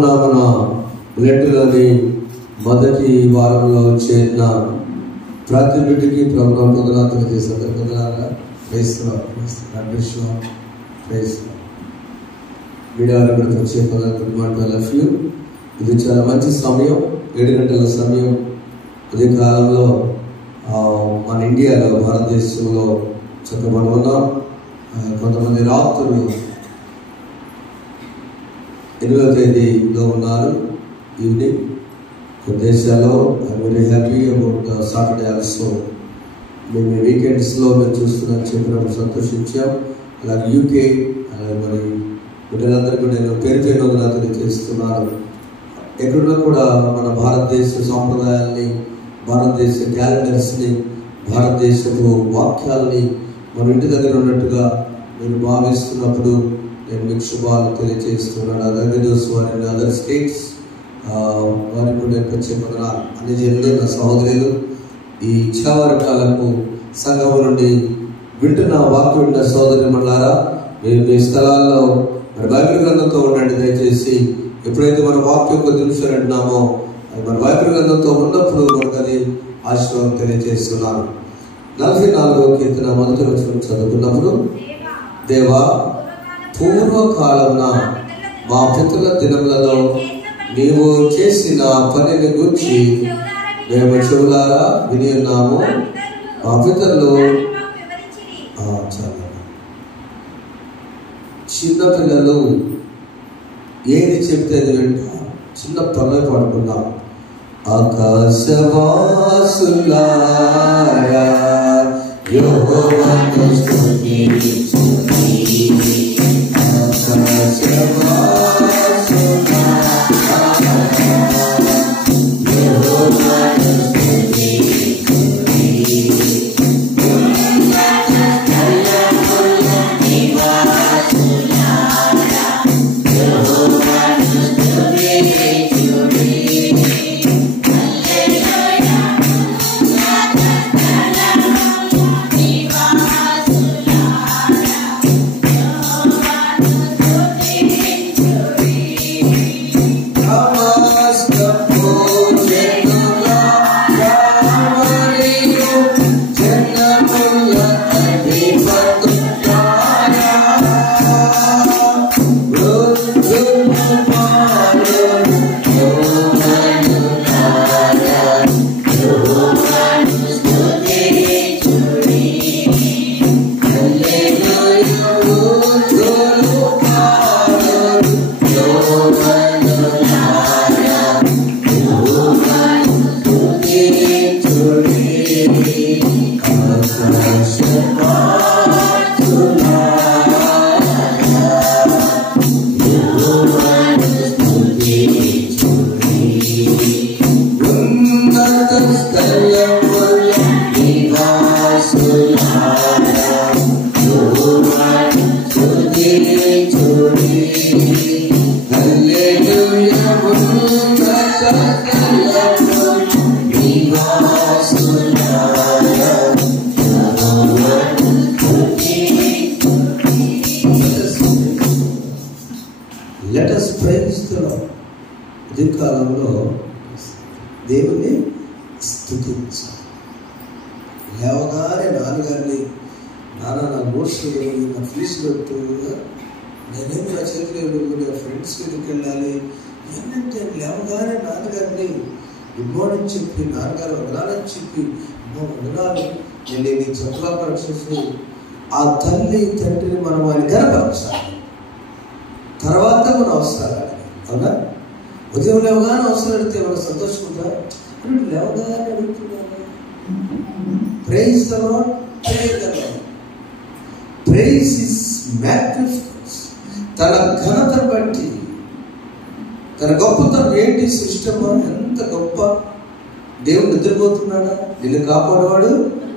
ప్రభునామన లెంటులోని మొదటి వారంలో చేరిన ప్రతి బిడ్డకి ప్రభుత్వం వందనాలు చేసే వందనాలుగా మీడియాలో వచ్చే good morning I love you. ఇది చాలా మంచి సమయం, 7 గంటల సమయం. అదే కాలంలో మన ఇండియాలో భారతదేశంలో చక్కగా ఉన్నాం. కొంతమంది రాత్రులు 8వ తేదీలో ఉన్నారు ఈవినింగ్. కొన్ని దేశాల్లో I'm very happy about Saturday also. మేము వీకెండ్స్లో మేము చూస్తున్నాం చెప్పినప్పుడు సంతోషించాం. అలాగే యూకే, అలాగే మరి బిడ్డలందరికీ నేను పేరు వందనాలు తెలియజేస్తున్నాను. ఎక్కడున్నా కూడా మన భారతదేశ సాంప్రదాయాల్ని, భారతదేశ క్యాలెండర్స్ని, భారతదేశపు వాక్యాలని మన ఇంటి దగ్గర ఉన్నట్టుగా మీరు భావిస్తున్నప్పుడు నేను మీకు శుభాలు తెలియజేస్తున్నాను. అదర్ స్టేట్స్ వారికి కూడా నేను ప్రత్యేకంగా అన్ని జనులు, నా సహోదరులు ఈ ఇచ్చావరకాలకు సంఘం నుండి వింటున్న వాక్యం వింటున్న సహోదరి మండలారా, మీరు మీ స్థలాల్లో మరి బైబిల్ గ్రంథంతో ఉండండి. దయచేసి ఎప్పుడైతే మన వాక్యం కొద్ది నిమిషాలు అంటున్నామో మన బైబిల్ గ్రంథంతో ఉన్నప్పుడు మనకు అది ఆశీర్వాదం తెలియజేస్తున్నాను. 44వ కీర్తన మొదటి వచనం చదువుకున్నప్పుడు, దేవా పూర్వకాలమున మా పితరుల దినములలో నీవు చేసిన పనిని గూర్చి మేము చెవులారా విని ఉన్నాము. మా పితరులు చాలా చిన్నపిల్లలు ఏది చెప్తే అది వింటారు. చిన్న పనులు పడుకున్నాం. ఆకాశవాసులారా యెహోవాను స్తుతించుడి, కాలంలో దేవుణ్ణి స్తుతించాలి. లేవగానే నాన్నగారిని, నాన్న నా నోట్స్ నా ఫీజు పెట్టు, నేనేమి నా చేతులు నా ఫ్రెండ్స్ దగ్గరికి వెళ్ళాలి ఏంటంటే లేవగానే నాన్నగారిని గుడ్ మార్నింగ్ చెప్పి, నాన్నగారు వందనాలని చెప్పి, వందనాలు నేను నీ చక్కగా పరీక్షిస్తూ ఆ తల్లి తండ్రిని మనం ఆయన గనపరచాలి. తర్వాత మన అవసరాలు అవునా? ఉదయం లేవగానే అవసరం అడిగితే మనం సంతోషంగా లేవగానే అడుగుతున్నాను. Praise the lord, praise the lord. Praise is magnificence. తన ఘనతను బట్టి, తన గొప్పతనం ఏంటి? సృష్టమా ఎంత గొప్ప దేవుడు. నిద్రపోతున్నాడా? నిన్ను కాపాడేవాడు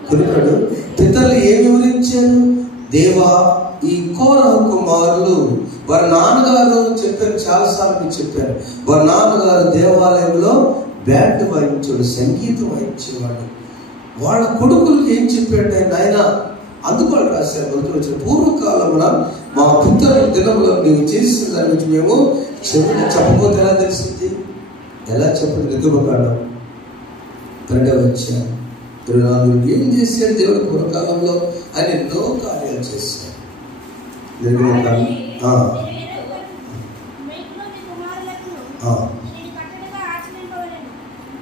కొనుకాడు. పితరులు ఏమి వివరించారు? దేవా, ఈ కోరహ కుమారులు వారి నాన్నగారు చెప్పారు, చాలాసార్లు మీకు చెప్పారు. వారి నాన్నగారు దేవాలయంలో బ్యాండ్ వాయించాడు, సంగీతం వాయించేవాడు. వాళ్ళ కొడుకులకి ఏం చెప్పాడు ఆయన? అందుకోవాలి రాశారు. మొదటి వచ్చిన పూర్వకాలమున మా పితరుల దినములో నీవు చేసిన దాని గురించి మేము చెవిని చెప్పకపోతే ఎలా తెలిసింది? ఎలా చెప్పండి? నిర్గమకాండం 12వ అధ్యాయం 24 ఏం చేశాడు దేవుడు పూర్వకాలంలో? ఆయన ఎన్నో కార్యాలు చేశాడు. నిర్గమకాండం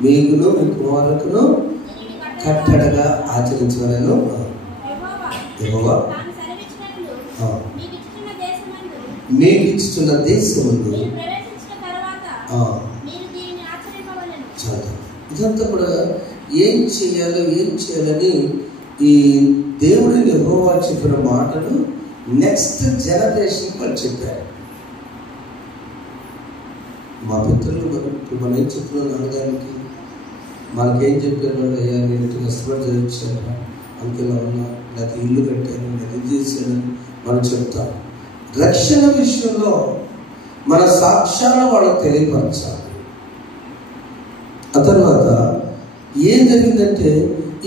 మీకును మీ కుమారులకును కట్టడగా ఆచరించవలెను. యెహోవా మీకు ఇచ్చుతున్న దేశముందు ఇదంతా కూడా ఏం చేయాలని ఈ దేవుడిని యెహోవా చెప్పిన మాటలు నెక్స్ట్ జనరేషన్ వాళ్ళు చెప్పారు. మా పితరులు మనం ఏం చెప్తున్నాం అనడానికి మనకేం చెప్పారు? అయ్యా నేను కష్టపడి చదివించాను, అందుకేలా ఉన్నా, లేకపోతే ఇల్లు కట్టాను, లేకపోతే ఇది చేశానని మనం చెప్తాం. రక్షణ విషయంలో మన సాక్ష్యాలను వాళ్ళకు తెలియపరచాలి. ఆ తర్వాత ఏం జరిగిందంటే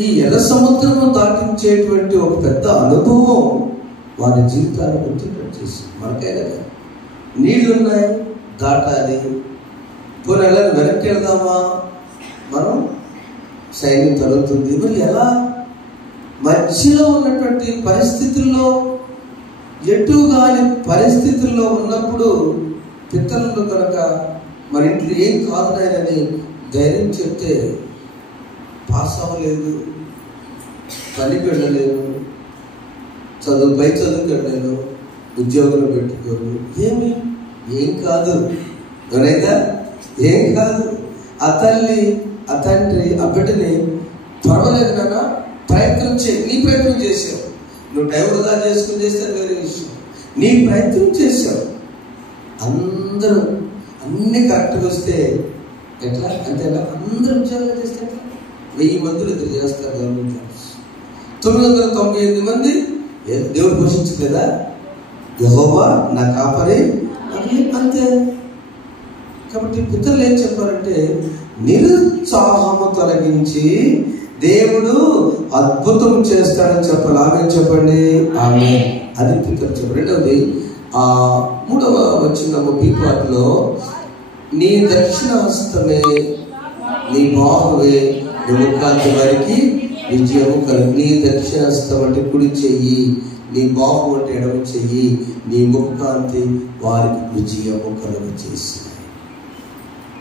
ఈ ఎర్ర సముద్రము దాటించేటువంటి ఒక పెద్ద అనుభవం వారి జీవితాన్ని గుర్తుపెట్టి చేసింది. మనకైనా నీళ్లున్నాయి, దాటాలి, పోనీ వెనక్కి వెళ్దామా, మనం సైన్యం తరుగుతుంది. మరి ఎలా? మధ్యలో ఉన్నటువంటి పరిస్థితుల్లో, ఎటు కాని పరిస్థితుల్లో ఉన్నప్పుడు పితరులు కనుక మన ఇంట్లో ఏం కాదు నాయనని ధైర్యం చెప్తే పాస్ అవ్వలేదు, పనికి వెళ్ళలేదు, పై చదువుకి వెళ్ళలేదు, ఉద్యోగంలో పెట్టుకోరు, ఏం కాదు ఎవరైనా ఏం కాదు. ఆ తల్లి ఆ తండ్రి ఆ బిడ్డని పర్వాలేదు నాన్న ప్రయత్నం చేయి, నీ ప్రయత్నం చేసావు, నువ్వు టైం వృధా చేసుకుని చేస్తే వేరే విషయం, నీ ప్రయత్నం చేసావు. అందరూ అన్ని కరెక్ట్గా వస్తే ఎట్లా? అంతేనా? అందరూ ఉద్యోగాలు చేస్తే ఎట్లా? 1000 మందిలో ఇద్దరు చేస్తారు గవర్నమెంట్ జాబ్స్. 998 మంది దేవుడు పోషించలేదా? యెహోవా నా కాపరి అంతే. కాబట్టి పితరులు ఏం చెప్పారంటే నిరుత్సాహము తొలగించి దేవుడు అద్భుతం చేస్తాడని చెప్పాలి. ఆమె చెప్పండి, ఆమె. అది పితరులు చెప్పారు. రెండవది 3వ వచనము బి పార్ట్లో నీ దక్షిణ హస్తమే నీ బాహువే నిముఖాంతి వారికి విజయము కలుగు. నీ దక్షిణ హస్తం అంటే కుడి చెయ్యి, నీ బాహు అంటే ఎడమ చెయ్యి, నీ ముఖకాంతి వారికి విజయము కలుగు చేసింది.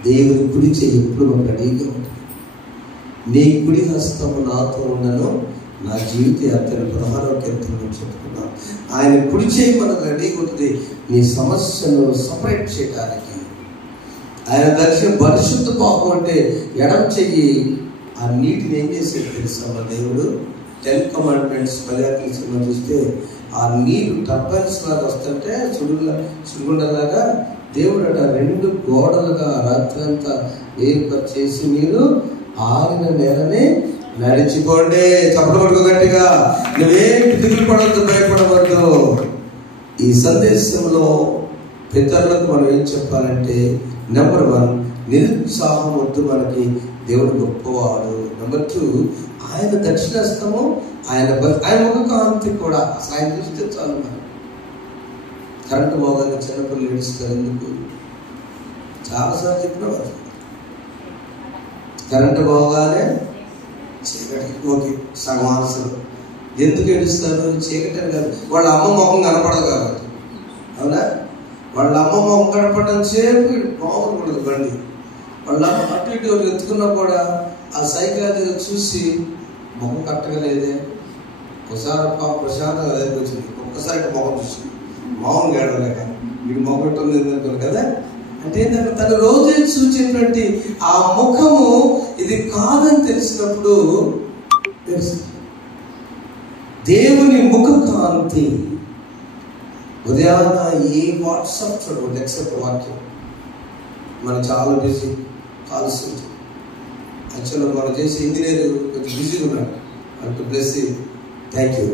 దేవుని కుడి చెయ్యి ఎప్పుడు మనకు రెడీగా ఉంటుంది. నీ కుడి హస్తము నాతో ఉండను, నా జీవిత యాత్రను 16వ కీర్తనలో చెప్పుకున్నాం. ఆయన కుడి చెయ్యి మనకు రెడీగా ఉంటుంది నీ సమస్యను సపరేట్ చేయడానికి. ఆయన దక్షిణ పరిశుద్ధ పాపం అంటే ఎడమ చెయ్యి ఆ నీటిని ఏం చేసేది తెలుసా? మన దేవుడు 10 కమాండ్మెంట్స్ 10 సినిమా చూస్తే ఆ నీరు టర్బైన్స్ లాగా వస్తుంటే సుడిగుండలాగా దేవుడు అట 2 గోడలుగా రాత్రంతా ఏర్పరిచేసి మీరు ఆరిన నేలనే నడిచిపోండి. చప్పట్లు పడుకో గట్టిగా. నువ్వేం దిగులు పడవద్దు, భయపడవద్దు. ఈ సందేశంలో పితరులకు మనం ఏం చెప్పాలంటే నెంబర్ 1 నిరుత్సాహం వద్దు, మనకి దేవుడు గొప్పవాడు. నెంబర్ 2 ఆయన దక్షిణస్తము, ఆయన ఒక కాంతి కూడా ఆయన చూస్తే చాలు. మనం కరెంటు పోగానే చిన్నపిల్లలు ఏడుస్తారు. ఎందుకు? చాలాసార్లు చెప్పినవారు. కరెంటు పోగానే చీకటి, ఓకే, సగం ఆన్సర్. ఎందుకు ఏడుస్తారు? చీకటి అని కాదు, వాళ్ళ అమ్మ మొహం కనపడదు కాబట్టి. అవునా? వాళ్ళ అమ్మ మొహం కనపడడం సేపు బాగుండదు బండి. వాళ్ళ అమ్మ అటు ఇటు ఎత్తుకున్నా కూడా ఆ సైకిల్ అది చూసి మొహం కట్టగలేదే. ఒకసారి ప్రశాంతంగా దగ్గరికి వచ్చింది, ఒక్కసారి మొహం చూసి మామూలు గడవలేక వీడు మొహం ఉంటుంది అనుకోరు కదా. అంటే ఏంటంటే తన రోజు చూసేటువంటి ఆ ముఖము ఇది కాదని తెలిసినప్పుడు దేవుని ముఖ కాంతి. ఉదయాన్న ఏ వాట్సాప్ చూడకూడదు ఎక్సెప్ట్ వాక్యం. మనం చాలా బిజీ, కాల్స్ ఉంటుంది. యాక్చువల్గా మనం చేసే ఇంజనీర్ కొంచెం బిజీగా ఉన్నాడు అంటూ plus thank you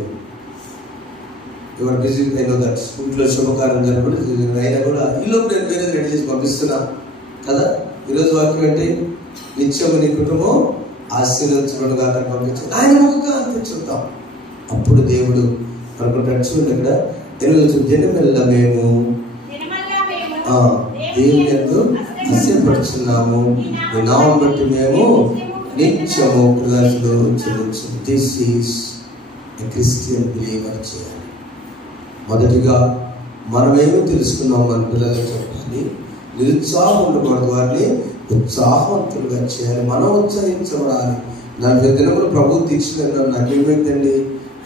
your busy. I know that ఇంట్లో శుభకార్యం జరగడం అయినా కూడా ఈలోపు నేను వేరే రెడీ చేసి పంపిస్తున్నా కదా. ఈరోజు వాక్యం ఏంటి? నిత్యము నీ కుటుంబం ఆశీర్వదించబడుగా పంపించాను. ఆయన ముఖంగా అనిపించుతాం. అప్పుడు దేవుడు అనుకుంటాడు. చూడండి ఇక్కడ దినమెల్ల మేము దేవుని యందు ఆశపడుచున్నాము. ఈ నామం బట్టి మేము నిత్యము కృతజ్ఞతలు చెల్లించాము. This is a Christian believer చేయాలి. మొదటిగా మనమేమో తెలుసుకున్నాం, మన పిల్లలకు చెప్పాలి. నిరుత్సాహం ఉండకూడదు, వారిని ఉత్సాహవంతులుగా చేయాలి. మనం ఉత్సాహించబడాలి. 40 దినములు ప్రభు దీక్ష నాకేమైందండి,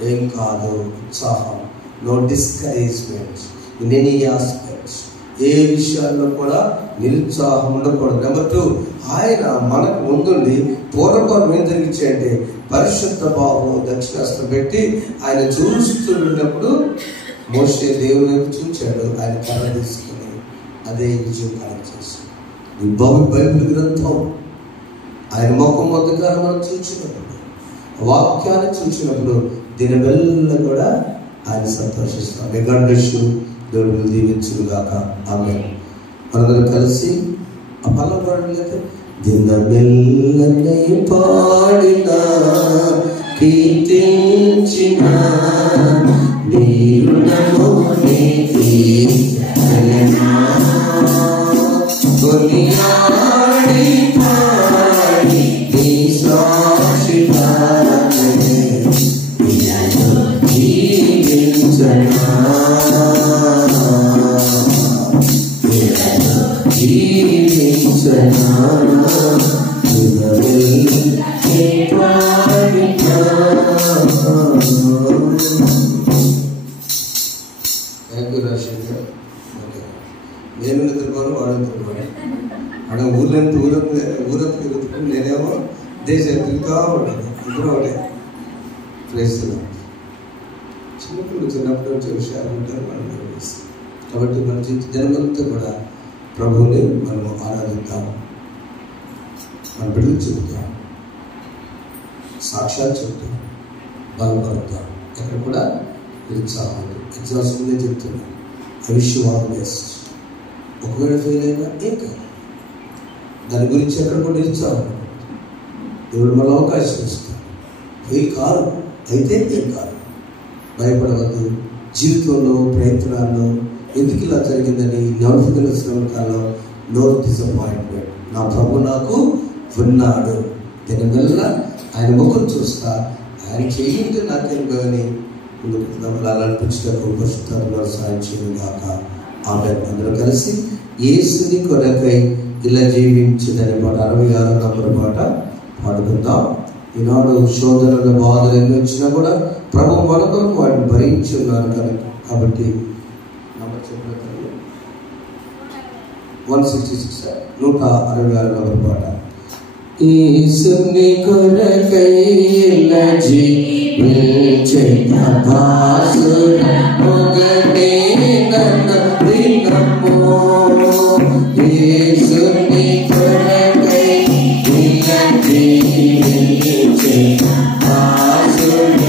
ఏం కాదు, ఉత్సాహం, no discouragement in any aspects. ఏ విషయాల్లో కూడా నిరుత్సాహం ఉండకూడదు. నెంబర్ 2, ఆయన మనకు ముందుండి పూర్వకాలం ఏం జరిగించాయంటే పరిశుద్ధ బాహు దక్షిణాస్త్రం పెట్టి ఆయన చూస్తున్నప్పుడు మోషే దేవుని వైపు చూచాడు. ఆయన కర్ర తీసుకుని అదే విజయం కలెక్ట్ చేశాడు. ఈ బైబిల్ గ్రంథం ఆయన ముఖం మొదటిగా మనం చూసినప్పుడు, వాక్యాన్ని చూసినప్పుడు దీని వెళ్ళ కూడా ఆయన సంతోషిస్తాం. దేవుడు దీవించును గాక. ఆమేన్. మనందరం కలిసి ఆ పల్ల పాడలేదు. దిన మెల్లనే పాడిన కీర్తించిన నీరుణము కొనియాడి పాడి నీ సాక్షిగానే జీవించనా నేను నిద్రపోను, వాడు నిద్రపోను. ఆడ ఊరంతా తిరుగుతున్నాను, నేనేమో దేశం తిరుగుతూ ఉంటాను. ఇద్దరు ఒకటే ప్లేస్లో చిన్నప్పుడు వచ్చే విషయాలు ఉంటారు మనం నిర్వహిస్తాం. కాబట్టి మన జన్మంతా కూడా ప్రభువుని మనం ఆరాధిద్దాం, మన బిడ్డలు చెబుతాం, సాక్షాత్ చెబుతాం, బలపడతాం. ఎక్కడ కూడా నిరుత్సాహం. ఎగ్జామ్స్ ముందే చెప్తున్నాం, I wish you all the best. ఒకవేళ ఫెయిల్ అయినా ఏం కాదు, దాని గురించి ఎక్కడ కూడా నిరుత్సాహం. దేవుడు మళ్ళీ అవకాశం ఇస్తాం. ఫెయిల్ కాదు అయితే ఏం కాదు, భయపడవద్దు. జీవితంలో ప్రయత్నాల్లో ఎందుకు ఇలా జరిగిందని నడుపుతున్న శ్రమకాల్లో నో డిసప్పాయింట్మెంట్. నా ప్రభు నాకు ఉన్నాడు, దీనివల్ల ఆయన ముఖం చూస్తా, ఆయన చేయండి నాకేం కానీ ముందుకు అలా అనిపించడానికి పరిశుద్ధాత్మ సాయం చేయడం కాక. ఆమేన్. అందరూ కలిసి యేసుని కొరకై ఇలా జీవించిందనే పాట 66వ నంబర్ పాట పాడుకుందాం. ఈనాడు శోధనల బాధలు ఎన్ని వచ్చినా కూడా ప్రభు మన కొరకు వాటిని భరించి ఉన్నారు కాబట్టి 166 166 నంబర్ పాట. యేసుని కొరకై ఇలా జీవించిన భాసుర ఒకటే నన్ను దినము. యేసుని కొరకై ఇలా జీవించిన భాసుర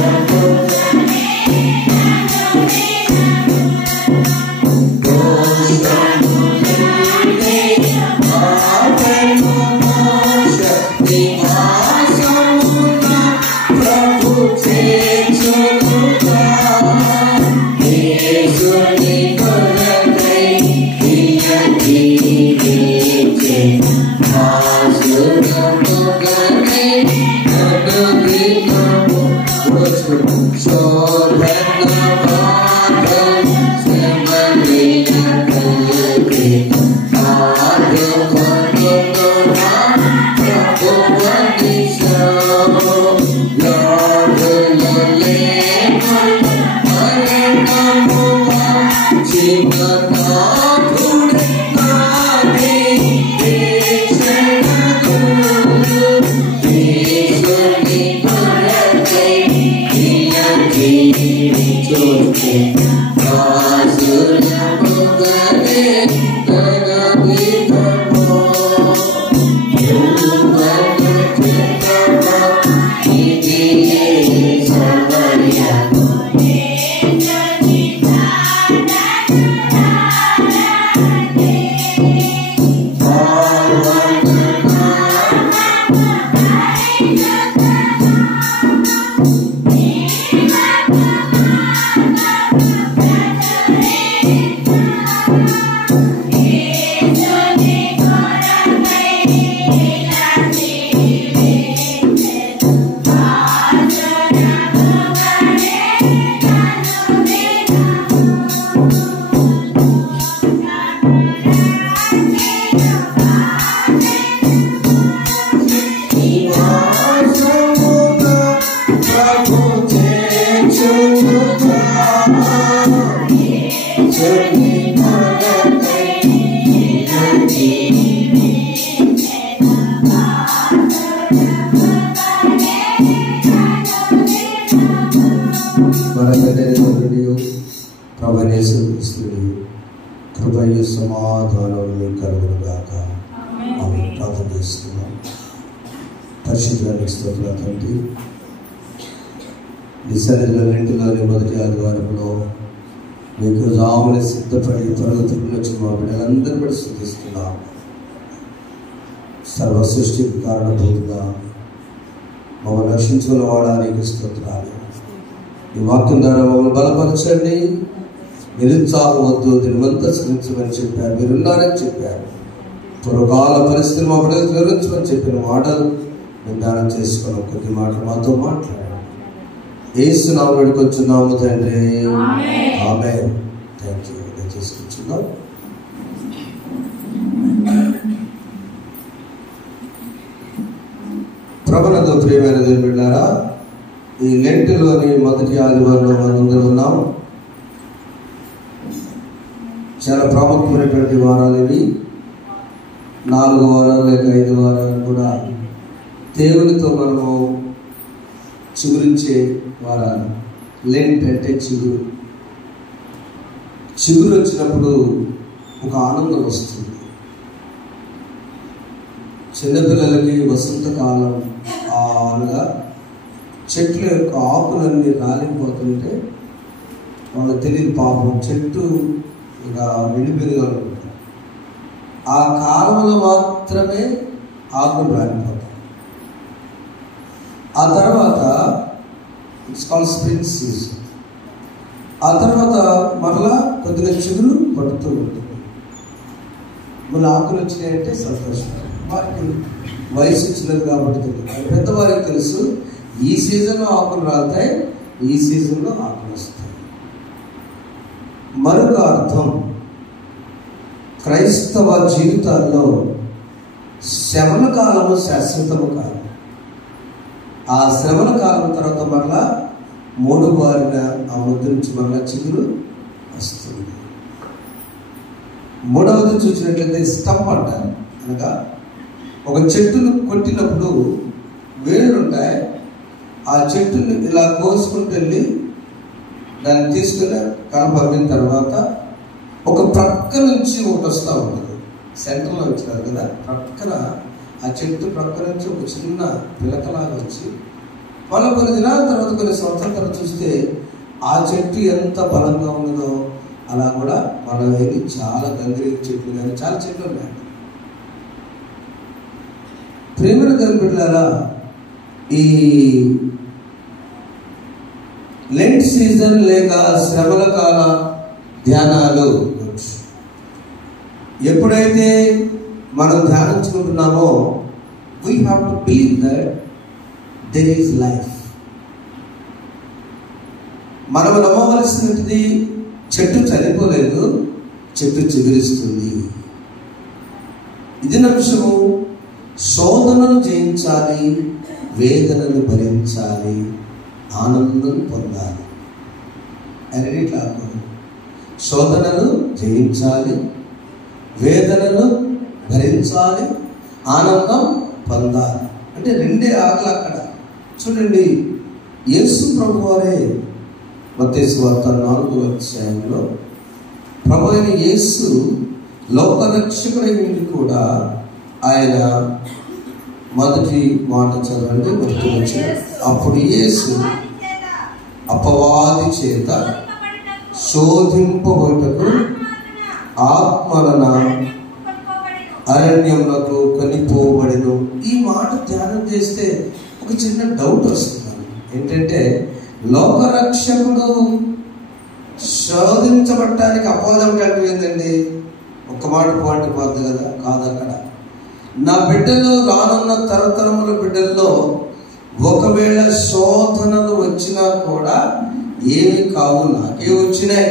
చేస్తున్నాం. పరిశుద్ధానికి స్తోత్రాలు తండ్రి. నీ సన్నిధిలో ఇంటిలోని మొదటి ఆదివారంలో మీకు రాముని సిద్ధపడి తరగతులు వచ్చిన మా బిడ్డలందరూ కూడా స్తుతిస్తున్నాం. సర్వ సృష్టికి కారణభూతుగా మమ్మల్ని రక్షించుకున్న వాడా నీకు స్తోత్రాలు. ఈ వాక్యం ద్వారా మమ్మల్ని బలపరచండి. నిరుత్సాహం వద్దు, దీనివంతా శ్రమించమని చెప్పారు. మీరున్నారని చెప్పారు. పూర్వకాల పరిస్థితులు మా బిడ్డలు వివరించమని చెప్పిన మాటలు మేము ధ్యానం చేసుకున్నాం. కొద్ది మాటలు మాతో మాట్లాడారు. యేసు నామములో వేడుకొంచున్నాము తండ్రి, ఆమేన్. Thank you. దయచేసి కూర్చున్నాం. ప్రభునందు ప్రియమైన దేవుని బిడ్డలారా, ఈ లెంట్లోని మొదటి ఆదివారంలో మనందరూ ఉన్నాం. చాలా ప్రాముఖ్యమైనటువంటి వారాలు ఇవి. 4 వారాలు లేక 5 వారాలు కూడా దేవునితో మనము చిగురించే వారాలు. లెంట్ అంటే చిగురు. చిగురు వచ్చినప్పుడు ఒక ఆనందం వస్తుంది. చిన్నపిల్లలకి వసంతకాలం అనగా చెట్ల యొక్క ఆకులన్నీ రాలిపోతుంటే వాళ్ళకి తెలియదు పాపం, చెట్టు ఇక విడిపోయిందిగా ఉంటుంది. ఆ కాలంలో మాత్రమే ఆకులు రాలిపోతాయి. ఆ తర్వాత ఇట్స్ కాల్డ్ స్ప్రింగ్ సీజన్. ఆ తర్వాత మరలా కొద్దిగా చిగురు పడుతూ ఉంటుంది. మళ్ళీ ఆకులు వచ్చినాయంటే సంతోషం. వారికి వయసు వచ్చినది కాబట్టి తెలియదు. పెద్దవారికి తెలుసు ఈ సీజన్లో ఆకులు రాతాయి, ఈ సీజన్లో ఆకులు వస్తాయి. మరొక అర్థం, క్రైస్తవ జీవితాల్లో శ్రమల కాలము శాశ్వతము కాదు. ఆ శ్రమల కాలం తర్వాత మరలా మూడు బారిన ఆ ముద్దు నుంచి మరలా చిగురు వస్తుంది. మూడవది చూసినట్లయితే స్టంప్ అంటారు. అనగా ఒక చెట్టును కొట్టినప్పుడు వేళ్ళు ఉంటాయి. ఆ చెట్టుని ఇలా కోసుకుంటూ వెళ్ళి దాన్ని తీసుకుని కలపమ్మిన తర్వాత ఒక ప్రక్క నుంచి ఒకటి వస్తూ ఉంటుంది. సెంటర్లో వచ్చినారు కదా, ప్రక్కన ఆ చెట్టు ప్రక్క నుంచి ఒక చిన్న పిలకలాగా వచ్చి మళ్ళీ కొన్ని దినాల తర్వాత, కొన్ని సంవత్సరాల తర్వాత చూస్తే ఆ చెట్టు ఎంత బలంగా ఉన్నదో అలా కూడా మన దగ్గర చాలా గంగిరేగి చెట్లు కానీ చాలా చెట్లు ఉన్నాయి. ప్రేమల కనిపెట్టారా, ఈ లెంట్ సీజన్ లేక శ్రమల కాల ధ్యానాలు ఎప్పుడైతే మనం ధ్యానించుకుంటున్నామో we have to believe that there is life. మనం నమ్మవలసినది చెట్టు చనిపోలేదు, చెట్టు చిగురిస్తుంది. ఇది నిమిషము శోధనను జయించాలి, వేదనను భరించాలి, ఆనందం పొందాలి. అన్నిట్లా శోధనను జయించాలి, వేదనను భరించాలి, ఆనందం పొందాలి. అంటే రెండే ఆకలి అక్కడ. చూడండి, యేసు ప్రభువారే మత్తయి సువార్త 4వ అధ్యాయంలో ప్రభు అయిన యేసు లోకరక్షకుడైన కూడా ఆయన మొదటి మాట చదవండి. మొదటి వచ్చిన అప్పుడు యేసు అపవాది చేత శోధింపబడుటకు ఆత్మలన అరణ్యమునకు కొనిపోబడెను. ఈ మాట ధ్యానం చేస్తే ఒక చిన్న డౌట్ వస్తుంది. ఏంటంటే లోకరక్షకుడు శోధించబడటానికి అపవాదం కంటే ఏంటండి, ఒక్క మాట పోటీ పోద్ది కదా, కాదు. అక్కడ నా బిడ్డలు రానున్న తరతరముల బిడ్డల్లో ఒకవేళ శోధనలు వచ్చినా కూడా ఏమి కావు, నాకే వచ్చినాయి.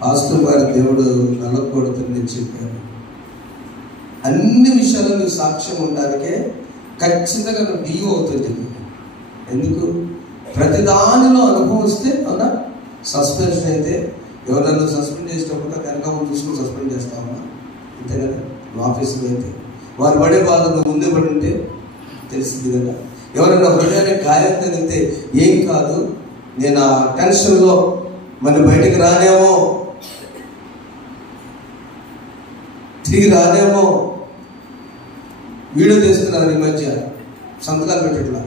పాస్టర్ గారి దేవుడు నల్లకొడుతుంది చెప్పారు. అన్ని విషయాలు నువ్వు సాక్ష్యం ఉండడానికే ఖచ్చితంగా నువ్వు డియో అవుతుంది. ఎందుకు? ప్రతి దానిలో అనుభవం వస్తే అవునా. సస్పెన్షన్ అయితే ఎవరన్నా సస్పెండ్ చేసినప్పుడు వెనక చూసుకుని సస్పెండ్ చేస్తామన్నా, అంతే కదా. ఆఫీసులో అయితే వారు పడే బాధ ముందే పడి ఉంటే తెలిసింది కదా. ఎవరైనా హృదయానికి గాయం తగిలితే ఏం కాదు, నేను ఆ టెన్షన్లో మన బయటికి రానేమో, తిరిగి రాదేమో. వీడియో తీస్తున్నారు ఈ మధ్య, సంతకాలు పెట్టట్లా.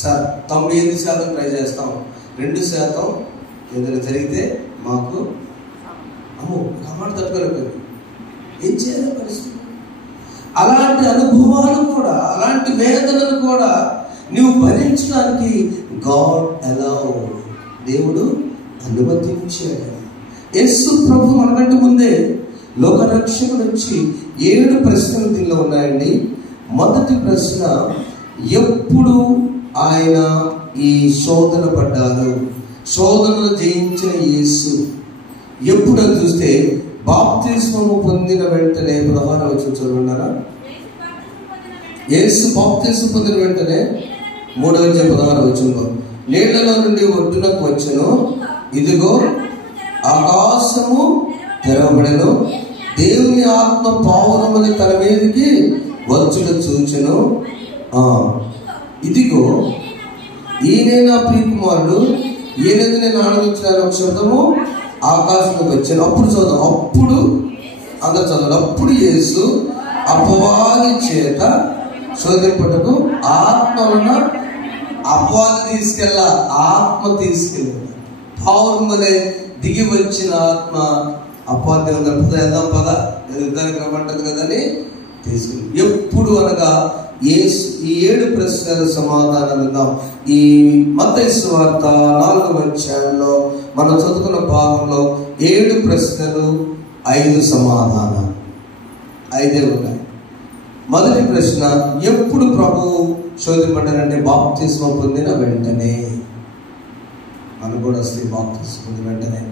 సార్ 98% ట్రై చేస్తాం, 2% ఏదైనా జరిగితే మాకు అమ్మో కమాండ్ తట్టుకోలేకపోయింది. ఏం చేయాలి పరిస్థితి? అలాంటి అనుభవాలు కూడా, అలాంటి వేదనలు కూడా నువ్వు భరించడానికి గాడ్ అలౌ, దేవుడు అనుమతించాడు. యేసు ప్రభు మనకంటే ముందే లోకరక్షకుడు వచ్చి 7 ప్రశ్నలు దీనిలో ఉన్నాయండి. మొదటి ప్రశ్న, ఎప్పుడు ఆయన ఈ శోధన పడ్డారు? శోధనలు జయించిన యేసు ఎప్పుడు అని చూస్తే బాప్తిస్మము పొందిన వెంటనే 16వ వచనం చదువున్నారా? యేసు బాప్తిస్మం పొందిన వెంటనే 16వ వచనంలో, నీళ్లలో నుండి ఒడ్డునకు వచ్చెను, ఇదిగో ఆకాశము తెరవబడెను, దేవుని ఆత్మ పావురమని తన మీదకి వచ్చుట చూచెను, ఇదిగో ఈయనే నా ప్రియకుమారుడు, ఈయనది నేను ఆనందించిన ఒక శబ్దము ఆకాశంలోకి వచ్చాను. అప్పుడు చదువు, అప్పుడు అందరు చదవాలి. అప్పుడు యేసు అపవాది చేత శోధింపటకు ఆత్మ వలన, అపవాది తీసుకెళ్ళా, ఆత్మ తీసుకెళ్ళి పావురమలే దిగి వచ్చిన ఆత్మ అపవాది వెళ్దాం పద యుద్ధానికి రమ్మంటది కదని తీసుకెళ్ళి. ఎప్పుడు అనగా ఈ 7 ప్రశ్నల సమాధానం విందాం. ఈ మత్తయి సువార్త 4వ అధ్యాయంలో మనం చదువుకున్న భాగంలో 7 ప్రశ్నలు 5 సమాధానాలు, 5 ఉన్నాయి. మొదటి ప్రశ్న, ఎప్పుడు ప్రభువు శోధింపడ్డారంటే బాప్తిస్మం పొందిన వెంటనే. మనకు కూడా వస్తుంది బాప్తిస్మం పొందిన వెంటనే.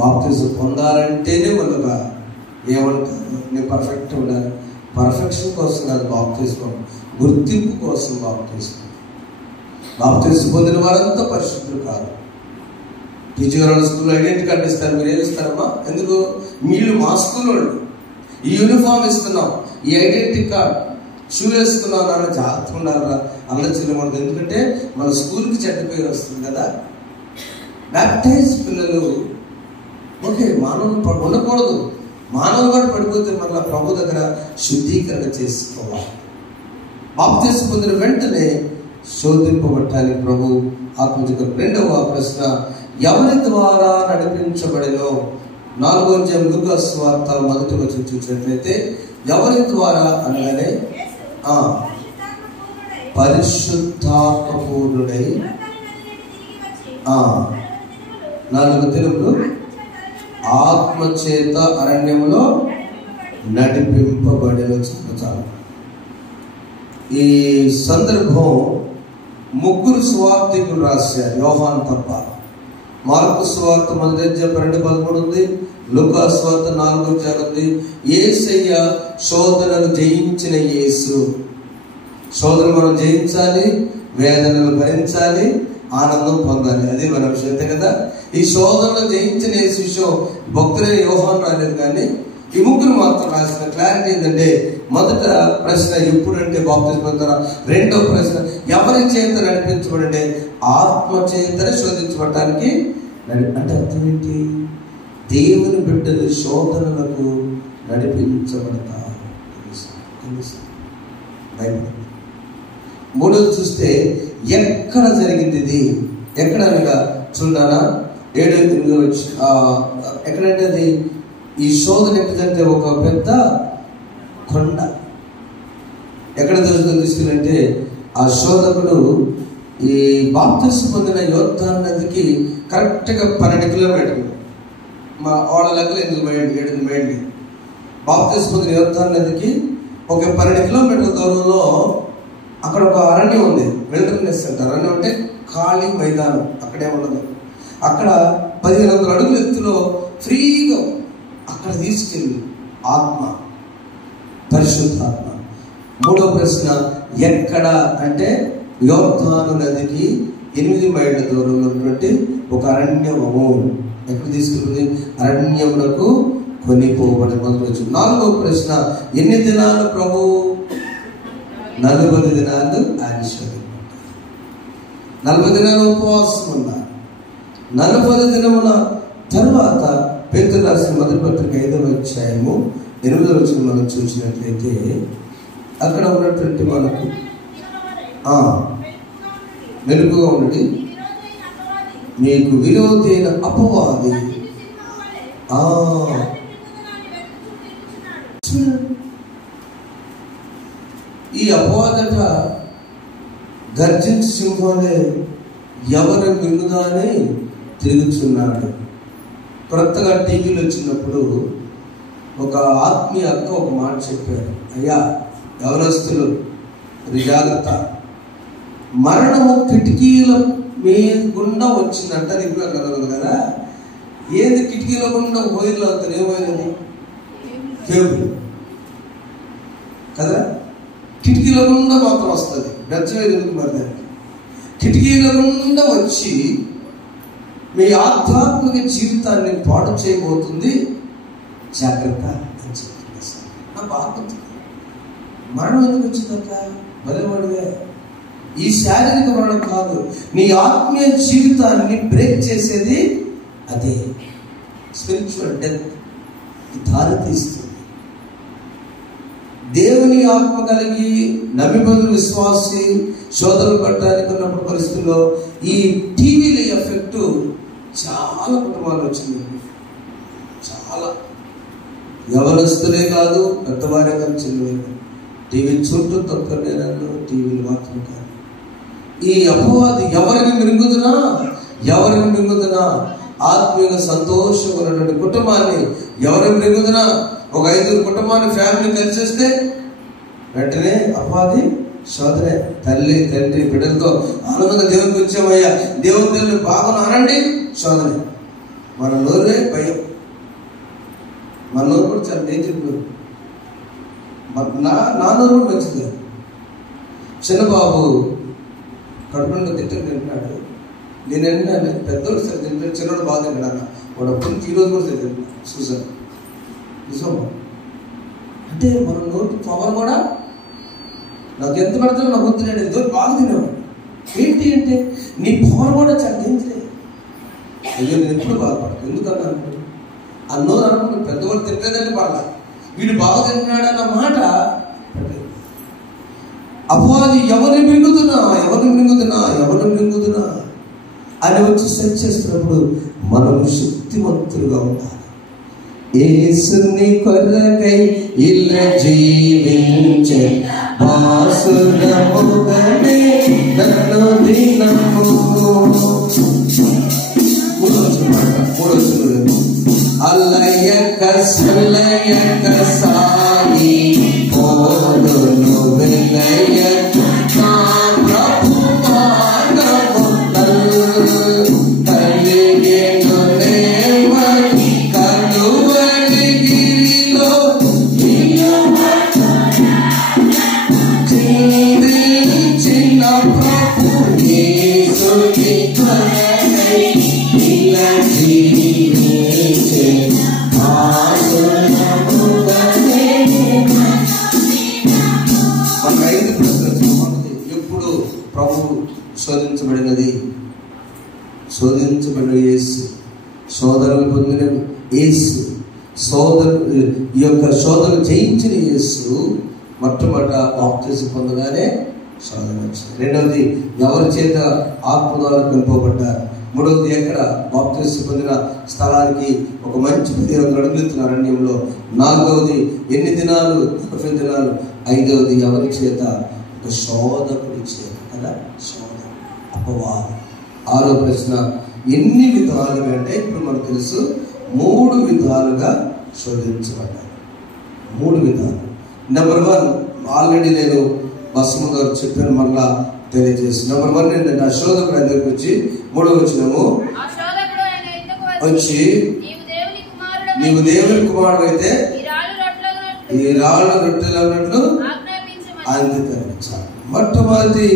బాప్తిస్మం పొందాలంటేనే మనగా ఏమంటారు, నేను పర్ఫెక్ట్ ఉండాలి. పర్ఫెక్షన్ కోసం కాదు బాప్తిస్మం, గుర్తింపు కోసం బాప్తిస్మం. బాప్తిస్మం పొందిన వారంతా పరిశుద్ధులు కాదు. టీచర్ స్కూల్లో ఐడెంటిటీ కార్డు ఇస్తారు, మీరు ఏమి ఇస్తారమ్మా? ఎందుకు? మీరు మా స్కూల్ వాళ్ళు, ఈ యూనిఫామ్ ఇస్తున్నాం, ఈ ఐడెంటిటీ కార్డ్, షూ వేసుకున్నాం నాన్న, జాగ్రత్త ఉండాలరా, అల్లచిల్లకూడదు. ఎందుకంటే మన స్కూల్కి చెడ్డ పేరు వస్తుంది కదా. బ్యాప్టైజ్ పిల్లలు ఓకే, మానవులు ఉండకూడదు, మానవులు కూడా పడిపోతే మళ్ళీ ప్రభు దగ్గర శుద్ధీకరణ చేసుకోవాలి. బాప్తిస్మం పొందిన వెంటనే శోధింపబట్టానికి ప్రభు ఆత్మజీవితం. రెండవ ప్రశ్న, ఎవరి ద్వారా నడిపించబడినో? 4వ అధ్యాయం లూకా సువార్త 1వ వచనం చూసినట్లయితే, ఎవరి ద్వారా అనగానే పరిశుద్ధాత్మ పూర్ణుడై 4 దినములు ఆత్మచేత అరణ్యంలో నడిపింపబడిన. చాలు. ఈ సందర్భం 3 సువార్తికులు రాశారు, యోహాను తప్ప. మార్కు సువార్త 1వ అధ్యాయం 12-13 ఉంది, లూకా సువార్త 4వ అధ్యాయం ఉంది. యేసయ్య శోధనను జయించిన యేసు. శోధన మనం జయించాలి, వేదనలు భరించాలి, ఆనందం పొందాలి, అది మన విషయం కదా. ఈ శోధనలు జయించిన యేసు విషయం భక్తులైన యోహాను రాలేదు, కానీ ఈ 3 మాత్రం రాసిన క్లారిటీ ఏంటంటే, మొదట ప్రశ్న ఎప్పుడంటే బాప్తిస్మం పొందారా. రెండవ ప్రశ్న, ఎవరి చేత నడిపించబడంటే ఆత్మ చేతనే శోధించబడటానికి. అంటే అర్థం ఏంటి? దేవుని బిడ్డలు శోధనలకు నడిపించబడతారు. మూడోది చూస్తే ఎక్కడ జరిగింది ఇది? ఎక్కడ అనగా చూడాలా 7 వచ్చి ఎక్కడంటే అది ఈ శోధన ఎక్కడంటే ఒక పెద్ద కొండ. ఎక్కడ తీసుకెళ్ళంటే ఆ శోధకుడు ఈ బాప్తిస్మం పొందిన యోర్దాను నదికి కరెక్ట్గా 12 కిలోమీటర్లు, మా వాళ్ళ లెక్కలు 8 మైళ్ళు. బాప్తిస్మం పొందిన యోర్దాను నదికి ఒక 12 కిలోమీటర్ల దూరంలో అక్కడ ఒక అరణ్యం ఉంది, విల్డర్నెస్ అంటారు. అరణ్యం అంటే ఖాళీ మైదానం, అక్కడే ఉండదు. అక్కడ 1500 అడుగుల ఎత్తులో ఫ్రీగా అక్కడ తీసుకెళ్ళి ఆత్మ, పరిశుద్ధాత్మ. మూడో ప్రశ్న, ఎక్కడ అంటే యోర్దాను నదికి 8 మైళ్ళ దూరంలో ఉన్నటువంటి ఒక అరణ్యము. ఎక్కడ తీసుకెళ్ళింది? అరణ్యమునకు కొనిపోబడి. మొదటి. 4వ ప్రశ్న, ఎన్ని దినాలు ప్రభు? 40 దినాలు ఆయన శోధింపబడ్డారు. 40 దినాలు ఉపవాసం ఉన్నారు. 40 దినముల తరువాత పేతురు రాసిన మొదటి పత్రిక 5వ అధ్యాయము 8వ వచనం మనం చూసినట్లయితే అక్కడ ఉన్నటువంటి మనకు మెలుగుగా ఉండి మీకు విరోధైన అపవాది ఈ అపవాదట గర్జించి సింహంలో ఎవరు మింగుదా అని తిరుగుతున్నాడు. కొత్తగా టీవీలు వచ్చినప్పుడు ఒక ఆత్మీయ అక్క ఒక మాట చెప్పారు, అయ్యా యవనస్తులు జాగ్రత్త, మరణము కిటికీల మీద గుండా వచ్చిందంట. రివ్యూ కదా, ఏది కిటికీల గుండా హోయిర్లు అవుతారు, ఏమైనది కేబుల్ కదా, కిటికీల గుండా మాత్రం వస్తుంది. బెచ్చవేది మరి దానికి కిటికీల గుండా వచ్చి మీ ఆధ్యాత్మిక జీవితాన్ని పాడు చేయబోతుంది, జాగ్రత్త అని చెప్తుంది. నాకు బాగుంది. మరణం ఎందుకు వచ్చిందట? బలవాడిగా ఈ శారీరక మరణం కాదు, నీ ఆత్మీయ జీవితాన్ని బ్రేక్ చేసేది అదే స్పిరిచువల్ డెత్ దారి తీస్తుంది. దేవుని ఆత్మ కలిగి నమ్మిబడు విశ్వాసి శోధనలు పట్టడానికి ఉన్నప్పుడు పరిస్థితుల్లో ఈ టీవీల ఎఫెక్ట్ చాలా కుటుంబాలు వచ్చింది. చాలా యవనస్తులే కాదు, పెద్దవారే కాదు, చిన్నవారు టీవీ చుట్టూ తప్ప నేను టీవీలు మాత్రం కాదు. ఈ అపవాది ఎవరిని మింగుతున్నా ఆత్మీయంగా సంతోషంగా ఉన్నటువంటి కుటుంబాన్ని ఎవరిని మింగుతున్నా, ఒక 5 కుటుంబాన్ని ఫ్యామిలీ కలిసేస్తే వెంటనే అపవాది సోదరే, తల్లి తండ్రి బిడ్డలతో ఆనందంగా దేవునికి వచ్చామయ్యా, దేవుని తల్లి బాగున్నా అనండి సోదరే. మన నోరే భయం, మన నోరు కూడా చాలా డేంజర్ నోరు. నా నోరు కూడా మంచిది. చిన్నబాబు కడుపులో తింటున్నాడు, నేనంటే పెద్దోడు సరే తింటాడు, చిన్నోడు బాగా తింటాడు అన్న. వాడు అప్పుడు ఈరోజు కూడా సరే తింటాడు. చూసాను నిజం. అంటే మన నోటి పవర్ కూడా నాకు ఎంత పెడతానో నాకు వద్దులేడు, ఎంతో బాగా తినేవాడు. ఏంటి అంటే నీ పవర్ కూడా చాలా డేంజరే. అయ్యో నేను ఎప్పుడు బాధపడతాను, ఎందుకన్నా ఆ నోరు అనుకుంటే పెద్దవాడు తింటేదంటే బాగా, వీడు బాగా తింటున్నాడన్న మాట. అపవాది ఎవరిని మింగుతున్నా అని వచ్చి సెర్చ్ చేస్తున్నప్పుడు మనం శక్తివంతులుగా ఉండాలి. యేసుని కొరకై ఇలా జీవించే బాసురముగనే నన్ను దినము. అల్లయ్యక సల్లయ్యక సాయి పోదును వినయ్యక నా ప్రభు మానము కలిగేను నేమని కనువరి గిరిలో చిందించిన ప్రభు యేసుని కొరకై ఇలా జీవించే ఎప్పుడు ప్రభు శోధించబడిన యేసు, శోధనలు పొందిన యేసు, ఈ యొక్క శోధన జయించిన యేసు మొట్టమొదట బాప్తిజం పొందగానే శోధన వచ్చింది. రెండవది ఎవరి చేత ఆత్మ ద్వారా నింపబడ్డారు. మూడవది ఎక్కడ బాప్తిజం పొందిన స్థలానికి ఒక మంచి 15 అడుగులు అరణ్యంలో. నాలుగవది ఎన్ని దినాలు? 40 దినాలు. ఐదవది ఎవరి చేత? ఒక శోధకుడి చేత కదా, శోధన అపవాదం. ఆరో ప్రశ్న, ఎన్ని విధాలుగా అంటే ఇప్పుడు మనకు తెలుసు 3 విధాలుగా శోధించబడ్డారు. 3 విధాలు. నెంబర్ 1 ఆల్రెడీ నేను బస్సు గారు చెప్పాను, మళ్ళా తెలియజేసి. నెంబర్ 1 ఏంటంటే ఆ శోధకుడు ఆయన దగ్గరికి వచ్చి 3వ వచనము వచ్చి నీవు దేవుని కుమారుడు అయితే ఈ రాళ్ళు రొట్టెలు అన్నట్లు అందించాలి. మొట్టమొదటి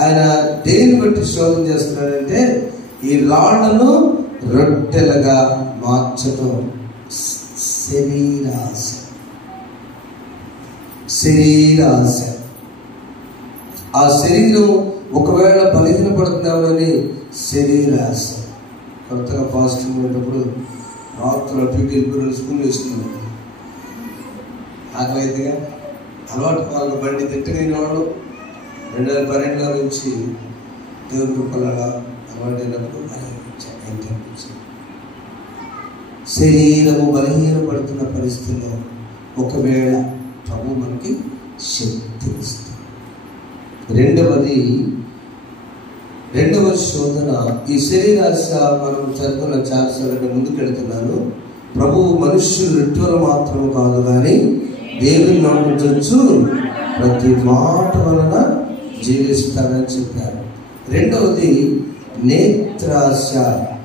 ఆయన దేని బట్టి శోధన చేస్తున్నాడంటే ఈ రాళ్లను రొట్టెలుగా మార్చడం. శరీరాశ. ఆ శరీరం ఒకవేళ బలహీనపడుతున్నామని శరీరాశ. కొత్తగా ఫాస్టింగ్ ఉన్నప్పుడు రాత్రులు అటు స్కూల్ వేసుకున్నాను. ఆకలి అయితేగా అలవాటు వాళ్ళ బండి తిట్టగైన వాళ్ళు 2012లో నుంచి దేవుని కృపలగా అలవాటు అయినప్పుడు శరీరము బలహీనపడుతున్న పరిస్థితుల్లో ఒకవేళ ప్రభు మనకి శక్తినిస్తాడు. రెండవ శోధన ఈ శరీరాశ మనం చదువుకున్న చాలాసార్లు ముందుకెళ్తున్నాను. ప్రభువు మనుష్యులు రెట్టువలు మాత్రం కాదు కానీ దేవుని నోటి నుంచి వచ్చు ప్రతి మాట వలన జీవిస్తారని చెప్పారు. రెండవది నేత్రాశ.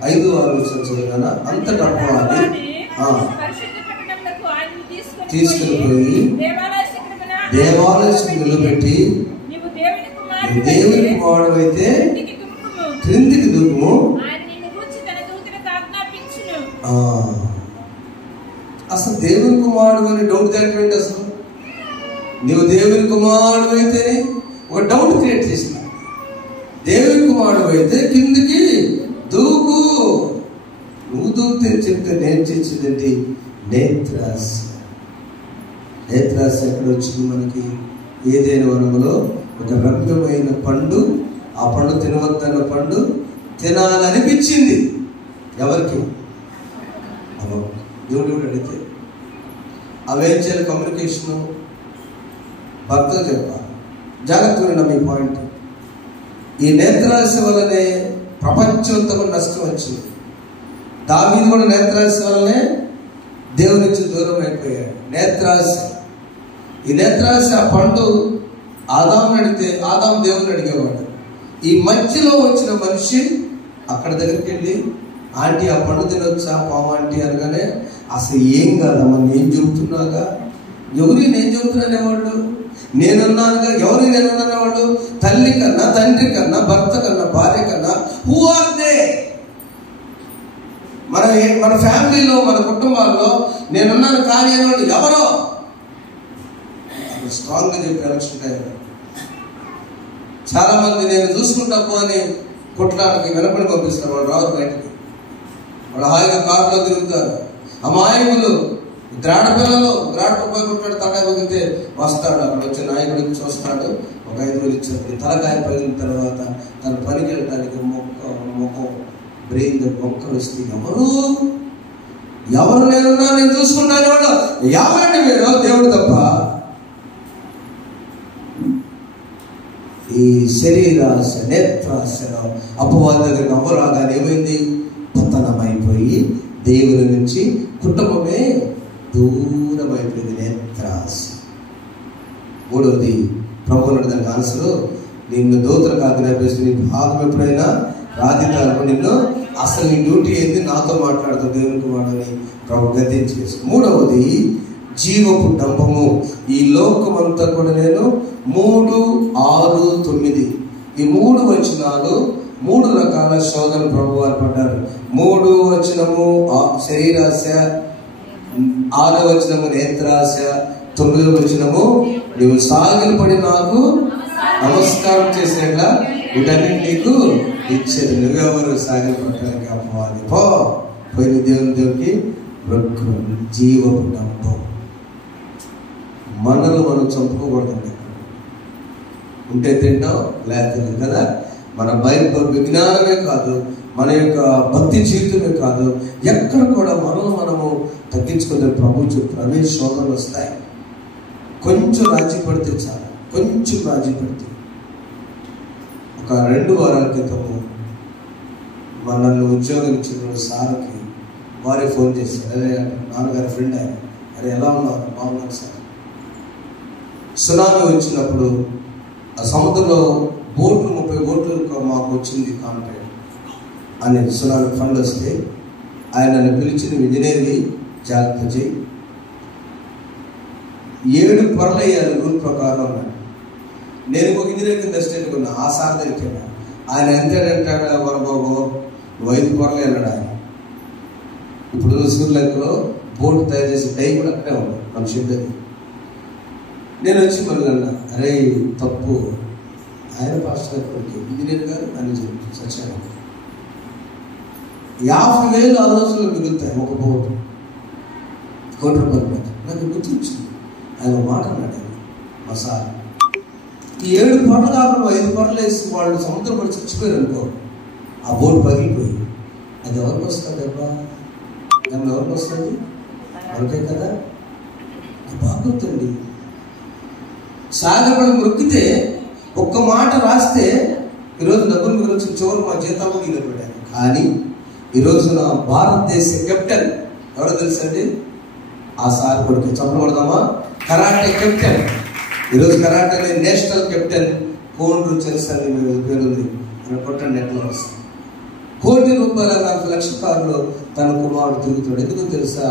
5వ ఆలోచన చదివాన అంతటా తీసుకుని పోయి దేవాలయం నిలబెట్టి దేవుని కుమారుడు అయితే క్రిందికి దుమ్ము. అసలు దేవుని కుమారుడు అని డౌట్ తేటండి. అసలు నువ్వు దేవుని కుమారుడు అయితేనే ఒక డౌట్ క్రియేట్ చేసిన. దేవుని కుమారుడు అయితే కిందికి దూకు. నువ్వు దూకితే చెప్తే నేను చేసేదేంటి? నేత్రాశ. నేత్రాశ ఎక్కడ వచ్చింది మనకి? ఏదైనా వనములో ఒక రమ్యమైన పండు, ఆ పండు తినవద్దన్న పండు తినాలనిపించింది. ఎవరికి? దేవుడు అడిగితే అవేం చేయాలి? కమ్యూనికేషను భర్తలు చెప్పాలి. జాగ్రత్తగా మీ పాయింట్. ఈ నేత్రాశ వల్లనే ప్రపంచంతో నష్టం వచ్చింది. దావీదు కూడా నేత్రాశ వల్లనే దేవుని నుంచి దూరం అయిపోయాడు. నేత్రాశ. ఈ నేత్రాశ పండు ఆదాము అడిగితే ఆదాము దేవుని అడిగేవాడు. ఈ మధ్యలో వచ్చిన మనిషి అక్కడ దగ్గరికి వెళ్ళి, ఆంటీ ఆ పండు తినొచ్చా పాము ఆంటీ అనగానే, అసలు ఏం కాదమ్మా, నేను చెబుతున్నాగా. ఎవరి నేను చెబుతున్నానేవాళ్ళు? నేనున్నానుగా. ఎవరి నేనున్నానేవాళ్ళు? తల్లి కన్నా, తండ్రి కన్నా, భర్త కన్నా, భార్య కన్నా, హూ ఆర్ దే? మన ఫ్యామిలీలో, మన కుటుంబాల్లో నేనున్నాను కానీ అనేవాళ్ళు ఎవరో? స్ట్రాంగ్గా చెప్పి ఎలక్షన్ టైంలో చాలా మంది నేను చూసుకుంటాము అని కొట్లాటకి వెనపడి పంపిస్తారు. వాళ్ళు రాదు బయటకి. వాళ్ళు హాయిగా కారులో తిరుగుతారు. అమాయకులు ద్రాడ పిల్లలు ద్రాడ రూపాయలు కొట్టాడు, తలకాయ పగిలితే వస్తాడు. అక్కడ వచ్చే నాయకుడికి చూస్తాడు, ఒక 5 వేలు ఇచ్చాడు. తలకాయ పగిలిన తర్వాత తన పనికి వెళ్ళటానికి ముఖం బ్రెయిన్ మొక్కలు వస్తే ఎవరు నేనున్నా నేను చూసుకుంటాను వాడు. ఎవరండి మీరు? దేవుడు తప్ప. ఈ శరీరాశ నేత్రాశలో అపవాది దగ్గరికి అవ్వరాగానే ఏమైంది? పతనమైపోయి దేవుని నుంచి కుటుంబమే దూరం అయిపోయింది. నేత్రాశ. మూడవది ప్రభువుని దానికి ఆన్సరు, నిన్ను దూతలకు ఆజ్ఞాపిస్తూ నీ భాగం ఎప్పుడైనా రాధితారు నిన్ను, అసలు నీ డ్యూటీ ఏంది? నాతో మాట్లాడుతూ దేవునికి వాడని ప్రభు గద్దించేసి. మూడవది జీవపు డంబము. ఈ లోకమంతా కూడా నేను 3, 6, 9 ఈ 3 వచనాలు 3 రకాల శోధన ప్రభు వారు పడ్డారు. 3వ వచనము శరీరాశ, 6వ వచనము నేత్రాశ, 9వ వచనము నువ్వు సాగిలు పడి నాకు నమస్కారం చేసేలా వీటన్ని నీకు ఇచ్చేది. నువ్వెవరు సాగిలు పట్టడానికి? అమ్మవాలి పోయిన దేవునికి జీవపు డంబం. మనల్ని మనం చంపుకోకూడదండి. ఉంటే తింటాం, లేకపోతే కదా. మన బైబిల్ విజ్ఞానమే కాదు, మన యొక్క భక్తి జీవితమే కాదు, ఎక్కడ కూడా మనము తగ్గించుకుంటే ప్రభు చెప్పే శోధనలు వస్తాయి. కొంచెం రాజీ పడితే చాలు. కొంచెం రాజీ పడితే. ఒక 2 వారాల క్రితము మనల్ని ఉద్యోగం ఇచ్చిన సార్కి వారే ఫోన్ చేశారు. అరే నాన్నగారి ఫ్రెండ్ ఆయన, అరే ఎలా ఉన్నారు? బాగున్నారు సార్. సునామీ వచ్చినప్పుడు ఆ సముద్రంలో బోట్లు 30 బోట్లు మాకు వచ్చింది కాంట్రాక్ట్ అని సునామీ ఫండ్ వస్తే ఆయన నన్ను పిలిచిన ఇంజనీర్ని జాగ్రత్త చేయి, 7 పొరలు వేయాలి రూల్ ప్రకారం అన్నాడు. నేను ఒక ఇంజనీర్ కింద అసిస్టెంట్గా ఉన్నా. ఆ సార్ దగ్గరికి ఆయన ఎంతంటాడు, వరబాబు 5 పొరలు అన్నాడు ఆయన. ఇప్పుడు సూర్యలంకలో బోట్ తయారు చేసే డై కూడా అక్కడే ఉంది మన షెడ్. నేను వచ్చి మళ్ళీ అన్నా, అరే తప్పు, ఆయన పాస్టర్ కొడుకు ఇంజనీర్ గారు అని చెప్పి సత్యాన్ని 50,000 ఆ రోజుల్లో మిగులుతాయి ఒక బోట్. ₹1,00,00,000 నాకు గుర్తొచ్చింది. ఆయన మాట అన్నాడు మా సార్, ఈ 7 పొరలు కాకుండా 5 పొరలు వేసి వాళ్ళు సముద్రం పడి చచ్చిపోయారు అనుకో, ఆ బోటు పగిలిపోయి అది ఎవరికి వస్తుంది అబ్బా? దాన్ని ఎవరికి వస్తుంది? మనకే కదా. బాగా గుర్తండి. సాగరపడి మొక్కితే ఒక్క మాట రాస్తే ఈరోజు డబ్బులు గురించి చివరి మా జీతాలు నిలబెట్టాను. కానీ ఈరోజున భారతదేశ కెప్టెన్ ఎవరో తెలుసండి? ఆ సార్ కొడుకు. చెప్పకూడదామా? Karate captain. ఈరోజు కరాటే నేషనల్ కెప్టెన్ కోండ్రు చెల్సని మేము పేరుంది. మన కొట్టండి ఎట్లా వస్తుంది. ₹1,40,00,000 తన కుమారుడు తిరుగుతాడు. ఎందుకు తెలుసా?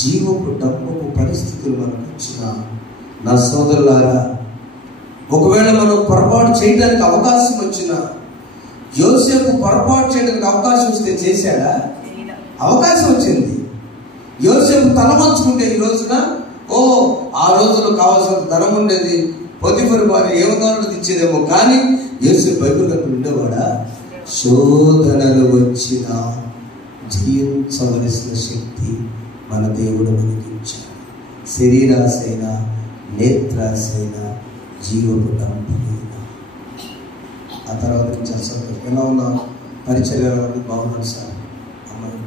జీవపు డబ్బుకు పరిస్థితులు మనకు వచ్చిన నా సోదరులారా, ఒకవేళ మనం పొరపాటు చేయడానికి అవకాశం వచ్చిన, యోసేపు పొరపాటు చేయడానికి అవకాశం వస్తే చేశాడా? అవకాశం వచ్చింది. యోసేపు తలవంచుకుంటే ఈ రోజున ఆ రోజులో కావాల్సిన ధనం ఉండేది, పొతిఫరు వారు ఏ ఉదాహరణ ఇచ్చేదేమో. కానీ యోసేపు బైబిల్ కనుక ఉండేవాడా? శోధనలు వచ్చిన జయించవలసిన శక్తి మన దేవుడు మనకిచ్చాడు. శరీరాశైన, నేత్రాశైన, జీవపు డంపైన. ఆ తర్వాత నుంచి అసలు ఎలా ఉన్నా పరిచర్య బాగున్నాను సార్, అమ్మాయి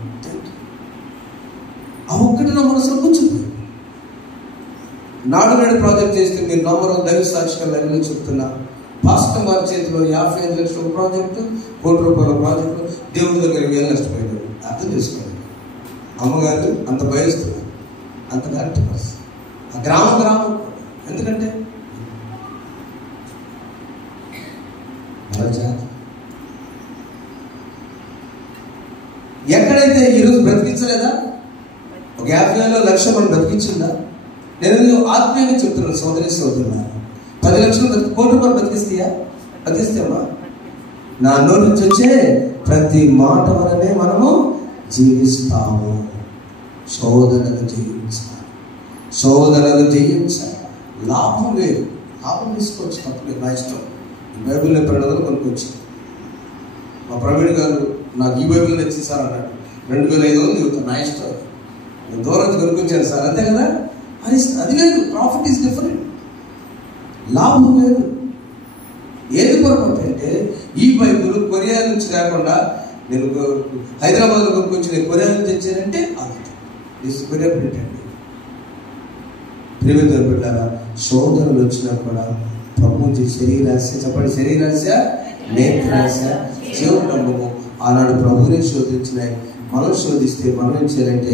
ఆ ఒక్కటి నా మనసులో కూర్చుంది. నాడు ప్రాజెక్ట్ చేస్తే మీరు నమ్మరు, దైవ సాక్షిగా లైవ్లో చెప్తున్నా. పాస్టర్ వారి చేతిలో 55 లక్షల ప్రాజెక్టు, ₹1,00,00,000 ప్రాజెక్టు, దేవుడి దగ్గర 1,000 నష్టపోయాడు. అర్థం చేసుకోండి. అమ్మగారు అంత భయస్తుంది, అంత కరెక్ట్ పర్సన్. ఆ గ్రామం ఎందుకంటే ఎక్కడైతే ఈరోజు బ్రతికించలేదా? ఒక 50,000 లక్షలు మనం బ్రతికించిందా? నేను ఆత్మీయంగా చెప్తున్నాను సోదరులారా, 10 లక్షలు ₹1,00,00,000 బ్రతికిస్తామా? నా నోటి నుంచి వచ్చే ప్రతి మాట వలనే మనము జీవిస్తాము. శోధనలు జయించాలి. లాభం వేరు, లాభం తీసుకోవచ్చు, తప్పలేదు, నా ఇష్టం. ఈ బైబిల్ ప్రణాళికలు కొనుక్కొచ్చి మా ప్రవీణ్ గారు నాకు ఈ బైబిల్ నచ్చింది సార్ అన్నాడు. 2,500 చదువుతాను, నా ఇష్టం. నేను దూరం కొనుక్కొచ్చాను సార్, అంతే కదా. అది వేరు. ప్రాఫిట్ ఈస్ డిఫరెంట్, లాభం వేరు. ఏది పొరపాటు అంటే ఈ బైబిల్ కొరియా నుంచి కాకుండా నేను హైదరాబాద్లో కొనుక్కొచ్చి నేను కొరియా నుంచి తెచ్చానంటే అది కొరియా ప్రింట్ అండి. ప్రియమైన బిడ్డలారా, శోధనలు వచ్చినా కూడా ప్రభు శరీరాశ, చెప్పండి, శరీరాశ, నేత్రాశ, జీవనము ఆనాడు ప్రభుని శోధించినాయి. మనం శోధిస్తే మనం ఏం చేయాలంటే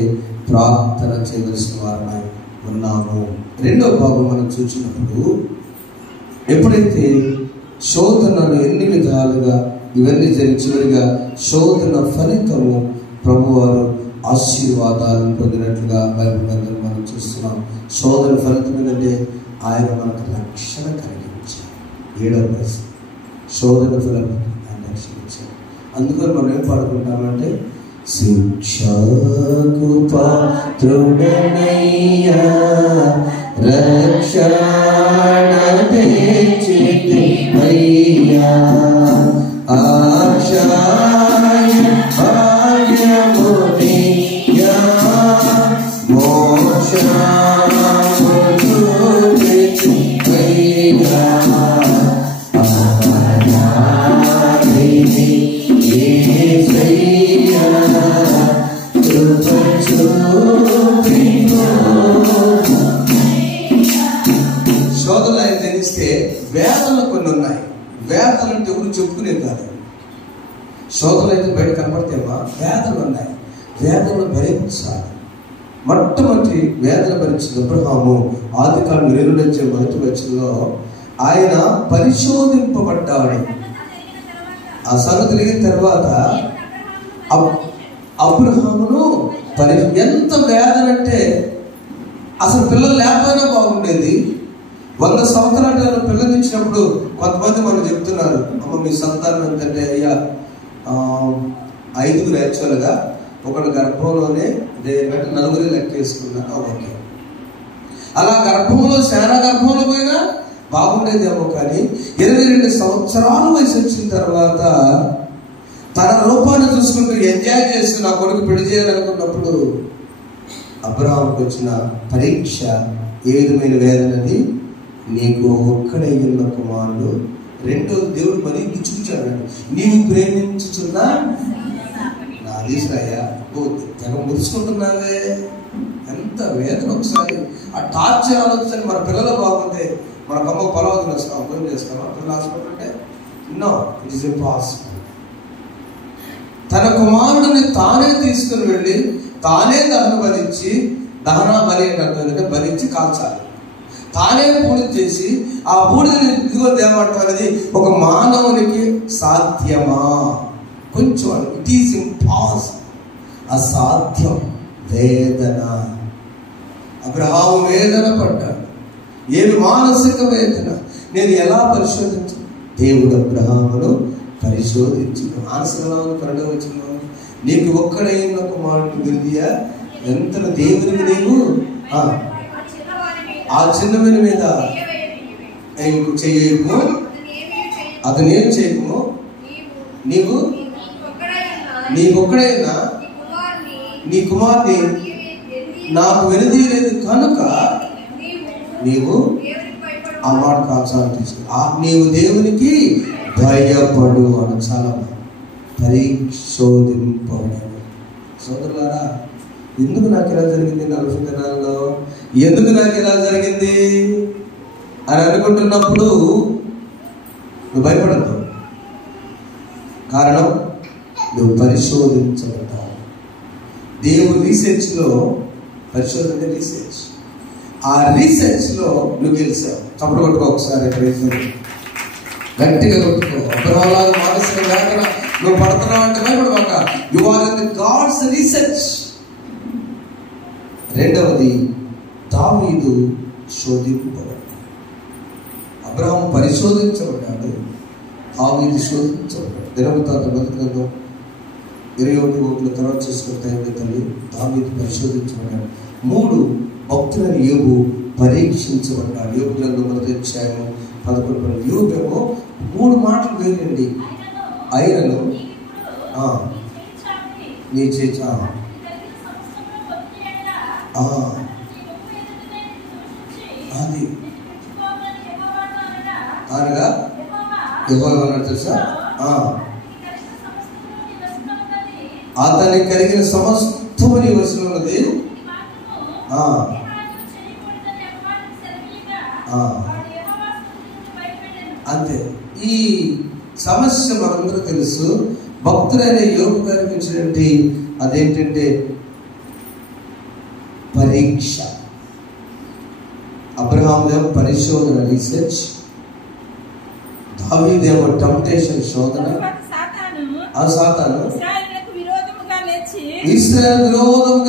ప్రార్థన చేయవలసిన వారమై ఉన్నాము. రెండో భాగం మనం చూసినప్పుడు, ఎప్పుడైతే శోధనలు ఎన్ని విధాలుగా ఇవన్నీ జరిగి చివరిగా శోధన ఫలితము ప్రభువారు ఆశీర్వాదాలను పొందినట్లుగా బైబిల్ గ్రంథంలో మనం చూస్తున్నాం. శోధన ఫలితం ఏంటంటే ఆయన మనకు రక్షణ కలిగించారు. 7వ ప్రశ్న, శోధన ఫలం ఆయన రక్షించారు. అందుకని మనం ఏం పాడుకుంటామంటే, శిక్షకు పాత్రుడనయ్యా రక్షణ తెచ్చితివయ్యా, ఆశాయ భాగ్యమునియా, మోక్షమును తెచ్చివయ్యా, ఆరాధిని యేసయ్యా, కృప చూపినో. శోధనలు ఆయన తెలిస్తే వేదనలు కొన్ని ఉన్నాయి. వేదనలు అంటే ఎవరు చెప్పుకునేది కాదు. శోధనలు అయితే బయట కనపడతామా? వేదనలు ఉన్నాయి. వేదనలు భరించాలి. మొట్టమొదటి వేదన భరించిన అబ్రహాము ఆదికాండం 2:1 ఆయన పరిశోధింపబడ్డాడు. ఆ సంగతి జరిగిన తర్వాత అబ్రహామును ఎంత వేదన అంటే అసలు పిల్లలు లేకపోయినా బాగుండేది. 100 సంవత్సరాలు పిల్లలు ఇచ్చినప్పుడు కొంతమంది మనం చెప్తున్నారు, అమ్మ మీ సంతానం ఏంటంటే, అయ్యా 5 యాక్చువల్గా ఒకటి గర్భంలోనే 4 లెక్కేసుకున్నా. ఓకే, అలా గర్భంలో శానా గర్భంలో పోయినా బాగుండేదేమో. కానీ 22 సంవత్సరాల వయసు వచ్చిన తర్వాత తన రూపాన్ని చూసుకుంటూ ఎంజాయ్ చేస్తూ నా కొడుకు పెళ్లి చేయాలనుకున్నప్పుడు అబ్రహాముకు వచ్చిన పరీక్ష ఏ విధమైన వేదనది? నీకు ఒక్కడై ఉన్న కుమారుడు. రెండోది దేవుడు మరీ గుచ్చుకుచ్చాడు, నీవు ప్రేమించుచున్నా నా తీసురాయ్యా. తెగ ముడుచుకుంటున్నావే, ఎంత వేదన. ఒకసారి ఆ టార్చర్ ఆలోచించండి. మన పిల్లలు బాగుంటే మన కమ్మ పొలవద్దు వస్తాం, అర్థం చేస్తామా? పిల్లలు హాస్పిటల్ అంటే నో, ఇట్ ఈస్ ఇంపాసిబుల్. తన కుమారుడిని తానే తీసుకుని వెళ్ళి తానే దహన బలించి, దహన బలి అంటే బలించి కాల్చాలి, తానే బూడిద చేసి ఆ బూడిదని ఇదిగో దేవటం అనేది ఒక మానవునికి సాధ్యమా? కొంచెం ఇట్ ఈస్ ఇంపాసిబుల్, అసాధ్యం. వేదన. అబ్రహాము వేదన పడ్డాడు. ఏమి మానసిక వేదన! నేను ఎలా పరిశోధించు? దేవుడు అబ్రహామును పరిశోధించిన మానసికంలో పరిణమించిన నీకు ఒక్కడైన కుమారుడిని విరిదియా ఎంత దేవునికి నీవు ఆ చిన్నమైన మీద చేయము, అతను ఏం చేయము. నీవు నీకొక్కడైనా నీ కుమార్ని నాకు వెనుదీయలేదు కనుక నీవు ఆ మాట కాల్చాలని తీసుకు, నీవు దేవునికి భయపడు అని చాలా పరిశోధింపబడాడు. సోదరులారా, ఎందుకు నాకు ఇలా జరిగింది 40 దినాల్లో, ఎందుకు నాకు ఇలా జరిగింది అని అనుకుంటున్నప్పుడు నువ్వు భయపడద్దు. కారణం, నువ్వు పరిశోధించబడ్డావు. దేవుడు రీసెర్చ్లో, పరిశోధన రీసెర్చ్, ఆ రీసెర్చ్లో నువ్వు గెలిచావు. తప్పుడు కొట్టుకో ఒకసారి, గట్టిగా కొట్టుకో. అబ్రహాము మానసిక వేదన నువ్వు పడుతున్నావు అంటే భయపడమాక. You are in the god's research. రెండవది, దావీదు శోధింపబడ్డాడు. అబ్రహాము పరిశోధించబడ్డాడు, దావీదు శోధించబడ్డాడు. దినవృత్తాంత గ్రంథం 21 తర్వాత చేసుకున్న టైంలో తల్లి దావీదు పరిశోధించబడ్డాడు. 3 భక్తులని యోబు పరీక్షించబడ్డాడు. యోబు గ్రంథం 11 యోబేమో 3 మాటలు వేరండి. అయినను నీ చేతి అది అనగా యెహోవా అన్నాడు తెలుసా, అతనికి కలిగిన సమస్తము నీ వశంలో ఉన్నది. అంతే. ఈ సమస్య మనందరూ తెలుసు. భక్తులైన యోబు గారికి ఇచ్చినటువంటి అదేంటంటే పరీక్ష. అబ్రహాముదేమో పరిశోధన రీసెర్చ్, దావీదేమో టెంప్టేషన్ శోధన. ఆ సాతాను ఇశ్రాయేలు విరోధముగా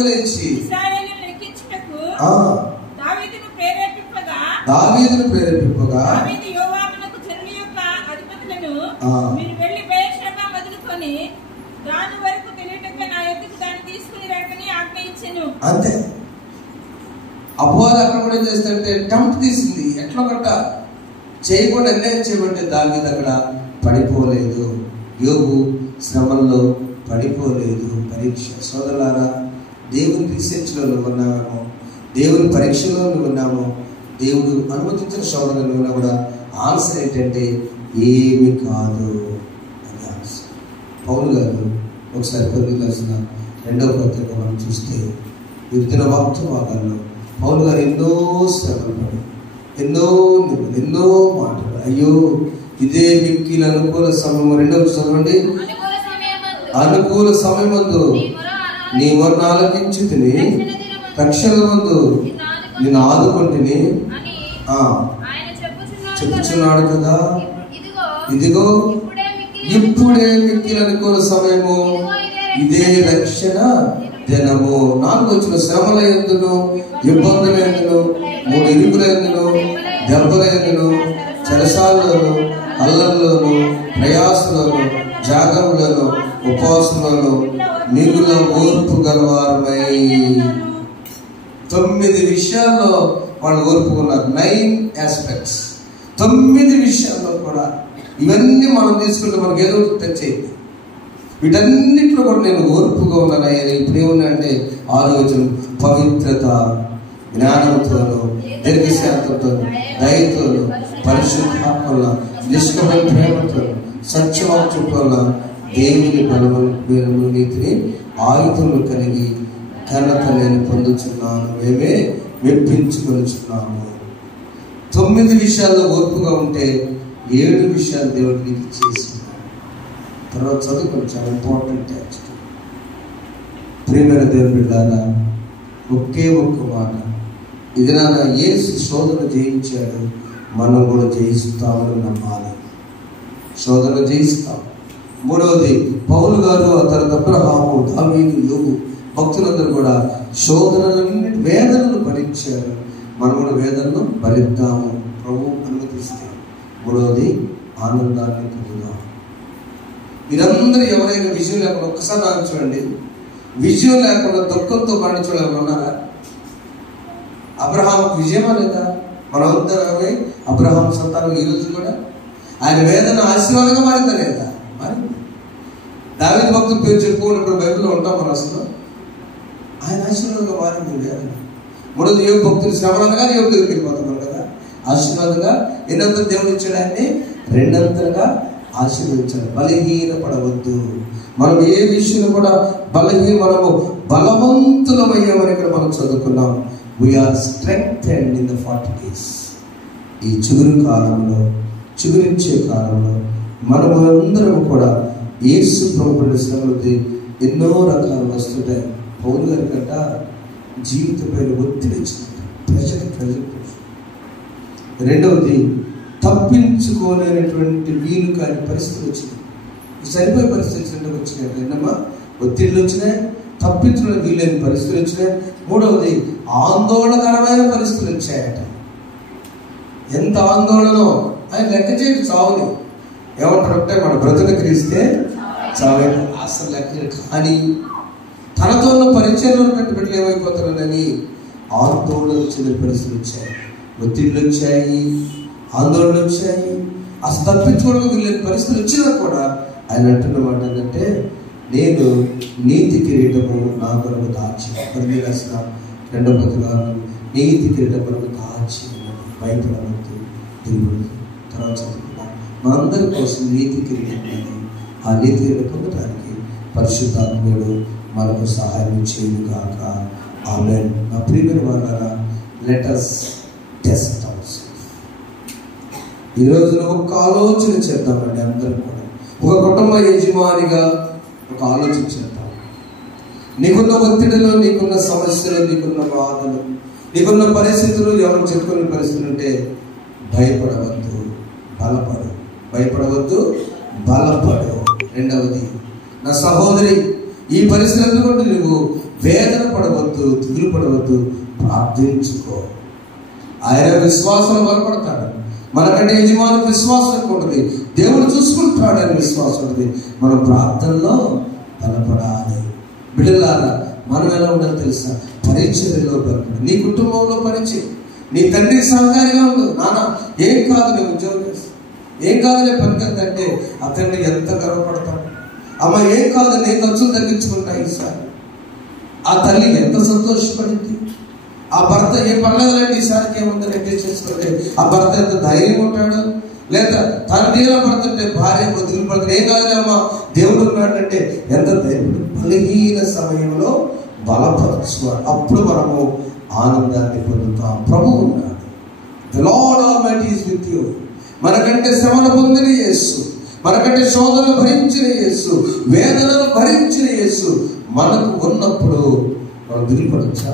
లేచి దావీదును ప్రేరేపింపగా అంతే. అపవాది అక్కడ కూడా ఏం చేస్తాడంటే టెంప్ట్ తీసింది. ఎట్లా గట్ట చేయకుండా నిర్ణయం చేయబట్టే దావీదు అక్కడ పడిపోలేదు. యోబు శ్రమల్లో పడిపోలేదు. పరీక్ష. సోదరులారా, దేవుని రీసెర్చ్లో నువ్వు ఉన్నామేమో, దేవుని పరీక్షలో నువ్వు ఉన్నామో, దేవుడు అనుమతించిన శోధనలు నువ్వు కూడా ఆన్సర్ ఏంటంటే ఏమి కాదు అని ఆన్సర్. పౌలు గారు ఒకసారి కొరింథీయులకు రాసిన 2వ పత్రిక మనం చూస్తే వివిధ వాక్యాల్లో పౌలు గారు ఎన్నో శ్రమలు పడి, ఎన్నో మాటలు, అయ్యో ఇదే మిక్కిలి అనుకూల సమయం. 2వ చదవండి. అనుకూల సమయమందు నీ మొరను ఆలకించితిని, రక్షణ ముందు నేను ఆదుకుంటుని చెప్పుచున్నాడు కదా. ఇదిగో ఇప్పుడే మిక్కిలి అనుకూల సమయము, ఇదే రక్షణ దినము. 4 వచ్చిన శ్రమల ఎందును, ఇబ్బందుల ఎందును, 3 ఇరుకుల ఎందును, దెబ్బల ఎందును, చెరసాల్లోను, అల్లల్లోను, ప్రయాసలోను, జాగములను, ఉపవాసంలోను మిగుల ఓర్పు గలవారమై. 9 విషయాల్లో వాళ్ళు ఓర్పుకున్నారు. 9 ఆస్పెక్ట్స్. 9 విషయాల్లో కూడా ఇవన్నీ మనం తీసుకుంటే మనకి ఏదో టచ్ అయింది. వీటన్నిటిలో కూడా నేను ఓర్పుగా ఉన్నాను. ఇప్పుడు ఏమన్నా అంటే 6వ వచనం, పవిత్రత, జ్ఞానంతోను, దీర్ఘశాంతంతోను, దయతోను, పరిశుద్ధాత్మల, నిష్కపట ప్రేమతో, సత్యవాక్యంతోన దేవుని బలము నీతిని ఆయుధములు కలిగి ఘనత నేను పొందుచున్నాను, మేమే మెప్పించుకొనుచున్నాము. 9 విషయాల్లో ఓర్పుగా ఉంటే 7 విషయాలు దేవుడు నీకు చేసింది. తర్వాత చదువుకోండి, చాలా ఇంపార్టెంట్ టెక్స్ట్. ప్రియమైన దేవుని బిడ్డలారా, ఒకే ఒక్క మాట, ఇది నా యేసు శోధన జయించాడు, మనం కూడా జయిస్తామని నమ్మాలి. శోధన జయిస్తాం. మూడవది, పౌలు గారు, ఆ తర్వాత అబ్రహాము, దావీదు, యోబు భక్తులందరూ కూడా శోధనలన్నిటి వేదనలు భరించారు. మనం కూడా వేదనను భరిద్దాము, ప్రభు అనుమతిస్తే. మూడవది, ఆనందాన్ని పొందుదాం. మీరందరూ ఎవరైనా విజయం లేకుండా ఒక్కసారి నాకు చూడండి, విజయం లేకుండా దుఃఖంతో మరణించడం ఉన్నారా? అబ్రహాంకు విజయమా లేదా? మనం అవుతామే అబ్రహాం సంతానం ఈరోజు కూడా. ఆయన వేదన ఆశీర్వాదంగా మారిందా లేదా? మారింది. దావీదు భక్తుల పేరు చెప్పుకున్నప్పుడు బైబిల్లో ఉంటాం మనం. అసలు ఆయన ఆశీర్వాదంగా మారింది వేదన. మూడోది, యోబు భక్తులు శ్రమలంగా యోబు దగ్గరికి వెళ్ళిపోతాం కదా. ఆశీర్వాదంగా ఎన్నంతలు దేవుడు ఇచ్చాడు, ఆయన్ని 2 ఆశీర్వదించాడు. బలహీనపడవద్దు. మనం ఏ విషయంలో కూడా మనము బలవంతులమయ్యామని ఇక్కడ మనం చదువుకున్నాం. We are strengthened in the 40 days. ఈ చిగురించే కాలంలో మనము అందరం కూడా యేసు ప్రభువుని శ్రమలకి ఎన్నో రకాలు వస్తుంటాయి. పౌలు గారి కంట జీవితపైన ఒత్తిడి వచ్చింది, ప్రెజర్. రెండవది, తప్పించుకోలేనటువంటి వీలు కాని పరిస్థితులు వచ్చినాయి. సరిపోయే పరిస్థితులు వచ్చినాయి. రెండమ్మా, ఒత్తిళ్ళు వచ్చినాయి, తప్పించుకునే వీలైన పరిస్థితులు వచ్చినాయి. మూడవది, ఆందోళనకరమైన పరిస్థితులు వచ్చాయట. ఎంత ఆందోళనో ఆయన లెక్క చేయడు, చావుని. ఏమంటారంటే మన బ్రతుకు క్రీస్తే చావే, అసలు లెక్క. కానీ తనతో ఉన్న పరిచయంలో ఉన్నటువంటి బిడ్డలు ఏమైపోతారని ఆందోళన వచ్చిన పరిస్థితులు వచ్చాయి, ఒత్తిళ్ళు వచ్చాయి, ఆందోళనలు వచ్చాయి. అసలు తప్పించుకోవడానికి వీళ్ళని పరిస్థితులు వచ్చినా కూడా ఆయన అంటున్న మాట ఏంటంటే, నేను నీతి కిరీటము నా కొరకు దాచి, 10 రాసిన 2వ పత్రిక, నీతి కిరీటం కొరకు దాచి, భయపడవద్దు, దిగుబడి. తర్వాత చదువుకున్నాం, మా అందరి కోసం నీతి కిరీటం. ఆ నీతి కిరీటం పొందడానికి పరిశుద్ధాత్ముడు మనకు సహాయం చేయను గాక. ఆమేన్. నా ప్రియమైన వారలారా, లెట్ us టెస్ట్ ourselves. ఈ రోజున ఒక ఆలోచన చేద్దామండి. అందరూ కూడా ఒక కుటుంబ యజమానిగా ఒక ఆలోచన చేద్దాం. నీకున్న ఒత్తిడిలో, నీకున్న సమస్యలు, నీకున్న బాధలు, నీకున్న పరిస్థితులు, ఎవరు చెప్పుకునే పరిస్థితులు ఉంటే భయపడవద్దు, బలపడు. భయపడవద్దు, బలపడు. రెండవది, నా సహోదరి, ఈ పరిస్థితులను కూడా నువ్వు వేదన పడవద్దు, దిగులు పడవద్దు, ప్రార్థించుకో. ఆయన విశ్వాసంలో బలపడతాడు. మనకంటే యజమాని విశ్వాసం ఎక్కువ ఉంటుంది, దేవుడు చూసుకుంటాడని విశ్వాసం ఉంటుంది. మనం ప్రార్థనలో బలపడాలి. బిడ్డలారా, మనం ఎలా ఉండాలో తెలుసా? పరిచర్యలో బలపడాలి. నీ కుటుంబంలో పరిచయం, నీ తండ్రికి సహకారిగా ఉండదు. నాన్న ఏం కాదు, నేను ఉద్యోగం చేస్తాను, ఏం కాదు నేను పనికంటే ఆ తండ్రి ఎంత గర్వపడతాడు. అమ్మ ఏం కాదు, నేను ఖర్చులు తగ్గించుకుంటా ఈసారి. ఆ తల్లి ఎంత సంతోషపడింది. ఆ భర్త ఏ పర్లేదులేండి ఈసారికి ఏముందని అడ్జస్ట్ చేసుకోండి. ఆ భర్త ఎంత ధైర్యం ఉంటాడు. లేదా తన నీళ్ళ పడుతుంటే భార్య వదిలి పడుతుంది, ఏం కాదులేమ్మా దేవుడు ఉన్నాడంటే ఎంత ధైర్యం. బలహీన సమయంలో బలపరచువాడు. అప్పుడు మనము ఆనందాన్ని పొందుతాం. ప్రభు ఉన్నాడు. The Lord Almighty is with you. మనకంటే శ్రమను పొందిన యేసు, మనకంటే శోధనలు భరించిన యేసు, వేదనలు భరించిన యేసు మనకు ఉన్నప్పుడు మనం దిగులు పడొచ్చా?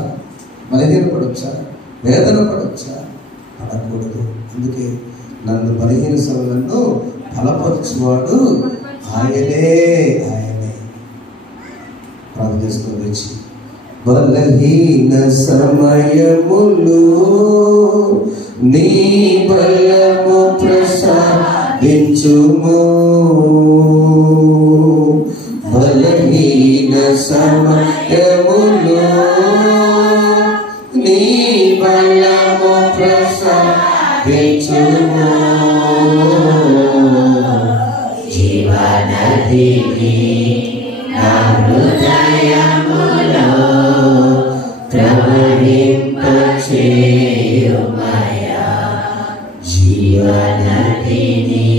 బలహీన పడొచ్చా? వేదన పడొచ్చా? పడకూడదు. అందుకే నన్ను బలహీన సమయంలో బలపరచువాడు ఆయనే. ప్రార్థన చేసుకుని వచ్చి, బలహీన సమయములు నీ బలము ప్రసాదించుము. బలహీన సమయములు నీ బలము ప్రసాదించుము. జీవనదిని నా హృదయములో ప్రవహింపచేయుమయా జీవనదిని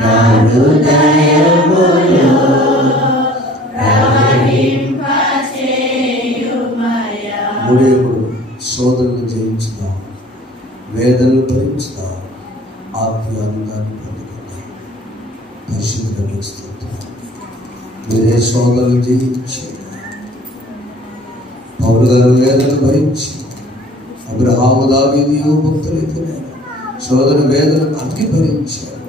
నా హృదయములో ప్రవహింపచేయుమయా. మూడేపుడు శోధనలు జయించుదాం, వేదనలు భరించుదాం, ఆత్మీయానందాన్ని పొందుకుందాం. పరిశుద్ధులకు స్తోత్రం. మీరే శోధనలు జయించారు. పౌలు గారు వేదనలు భరించి అబ్రహాము దావీదు భక్తులైతే శోధన వేదనలు అన్ని భరించారు.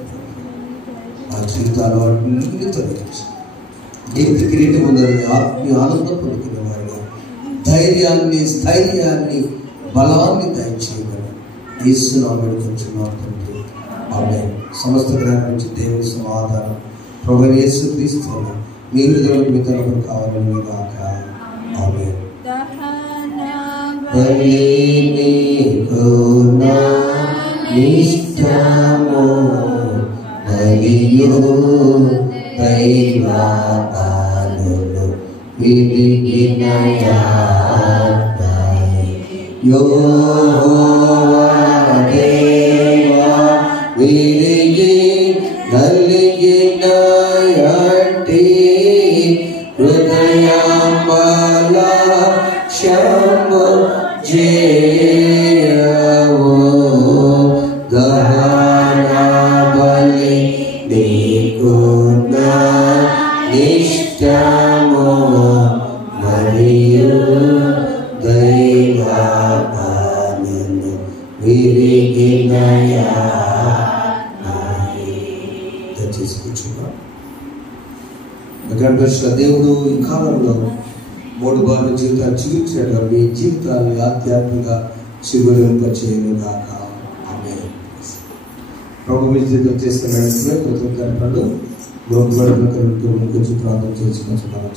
ఆ జీవితాలు అన్నింటినీ తొలగించారు. నీతి కిరీటం ఉన్నది ఆత్మీయ ఆనందం పొందుకునే వారిగా ధైర్యాన్ని, స్థైర్యాన్ని, బలాన్ని దయచేయమని యేసునామములో కొంచెం తండ్రి. ఆమేన్. సమస్త గ్రహం నుంచి దేవుని సమాధానం ప్రభువైన యేసుక్రీస్తు మీ హృదయంలో మీ తరపున కావాలని గాక. ఆమేన్. నీకు నా ఇష్టము మరియు దైవ పాలనలు విరిగిన యెహోవా దేవా విరిగి నలిగిన హృదయమల క్షమ చేయవో దహన బలి నీకు నా ఇష్టము మరియు దైవ పాలనలు విరిగిన దయచేసి కూర్చున్నాం. దేవుడు ఈ కాలంలో 3 బార్లు జీవితాలు జీవించగా మీ జీవితాన్ని ఆధ్యాత్మిక శిబిరింపచేయను గాక. ఆమేన్. ప్రభు మీ జీవితం చేస్తున్న కృతజ్ఞతలు ప్రార్థన చేసుకుంటున్నాను.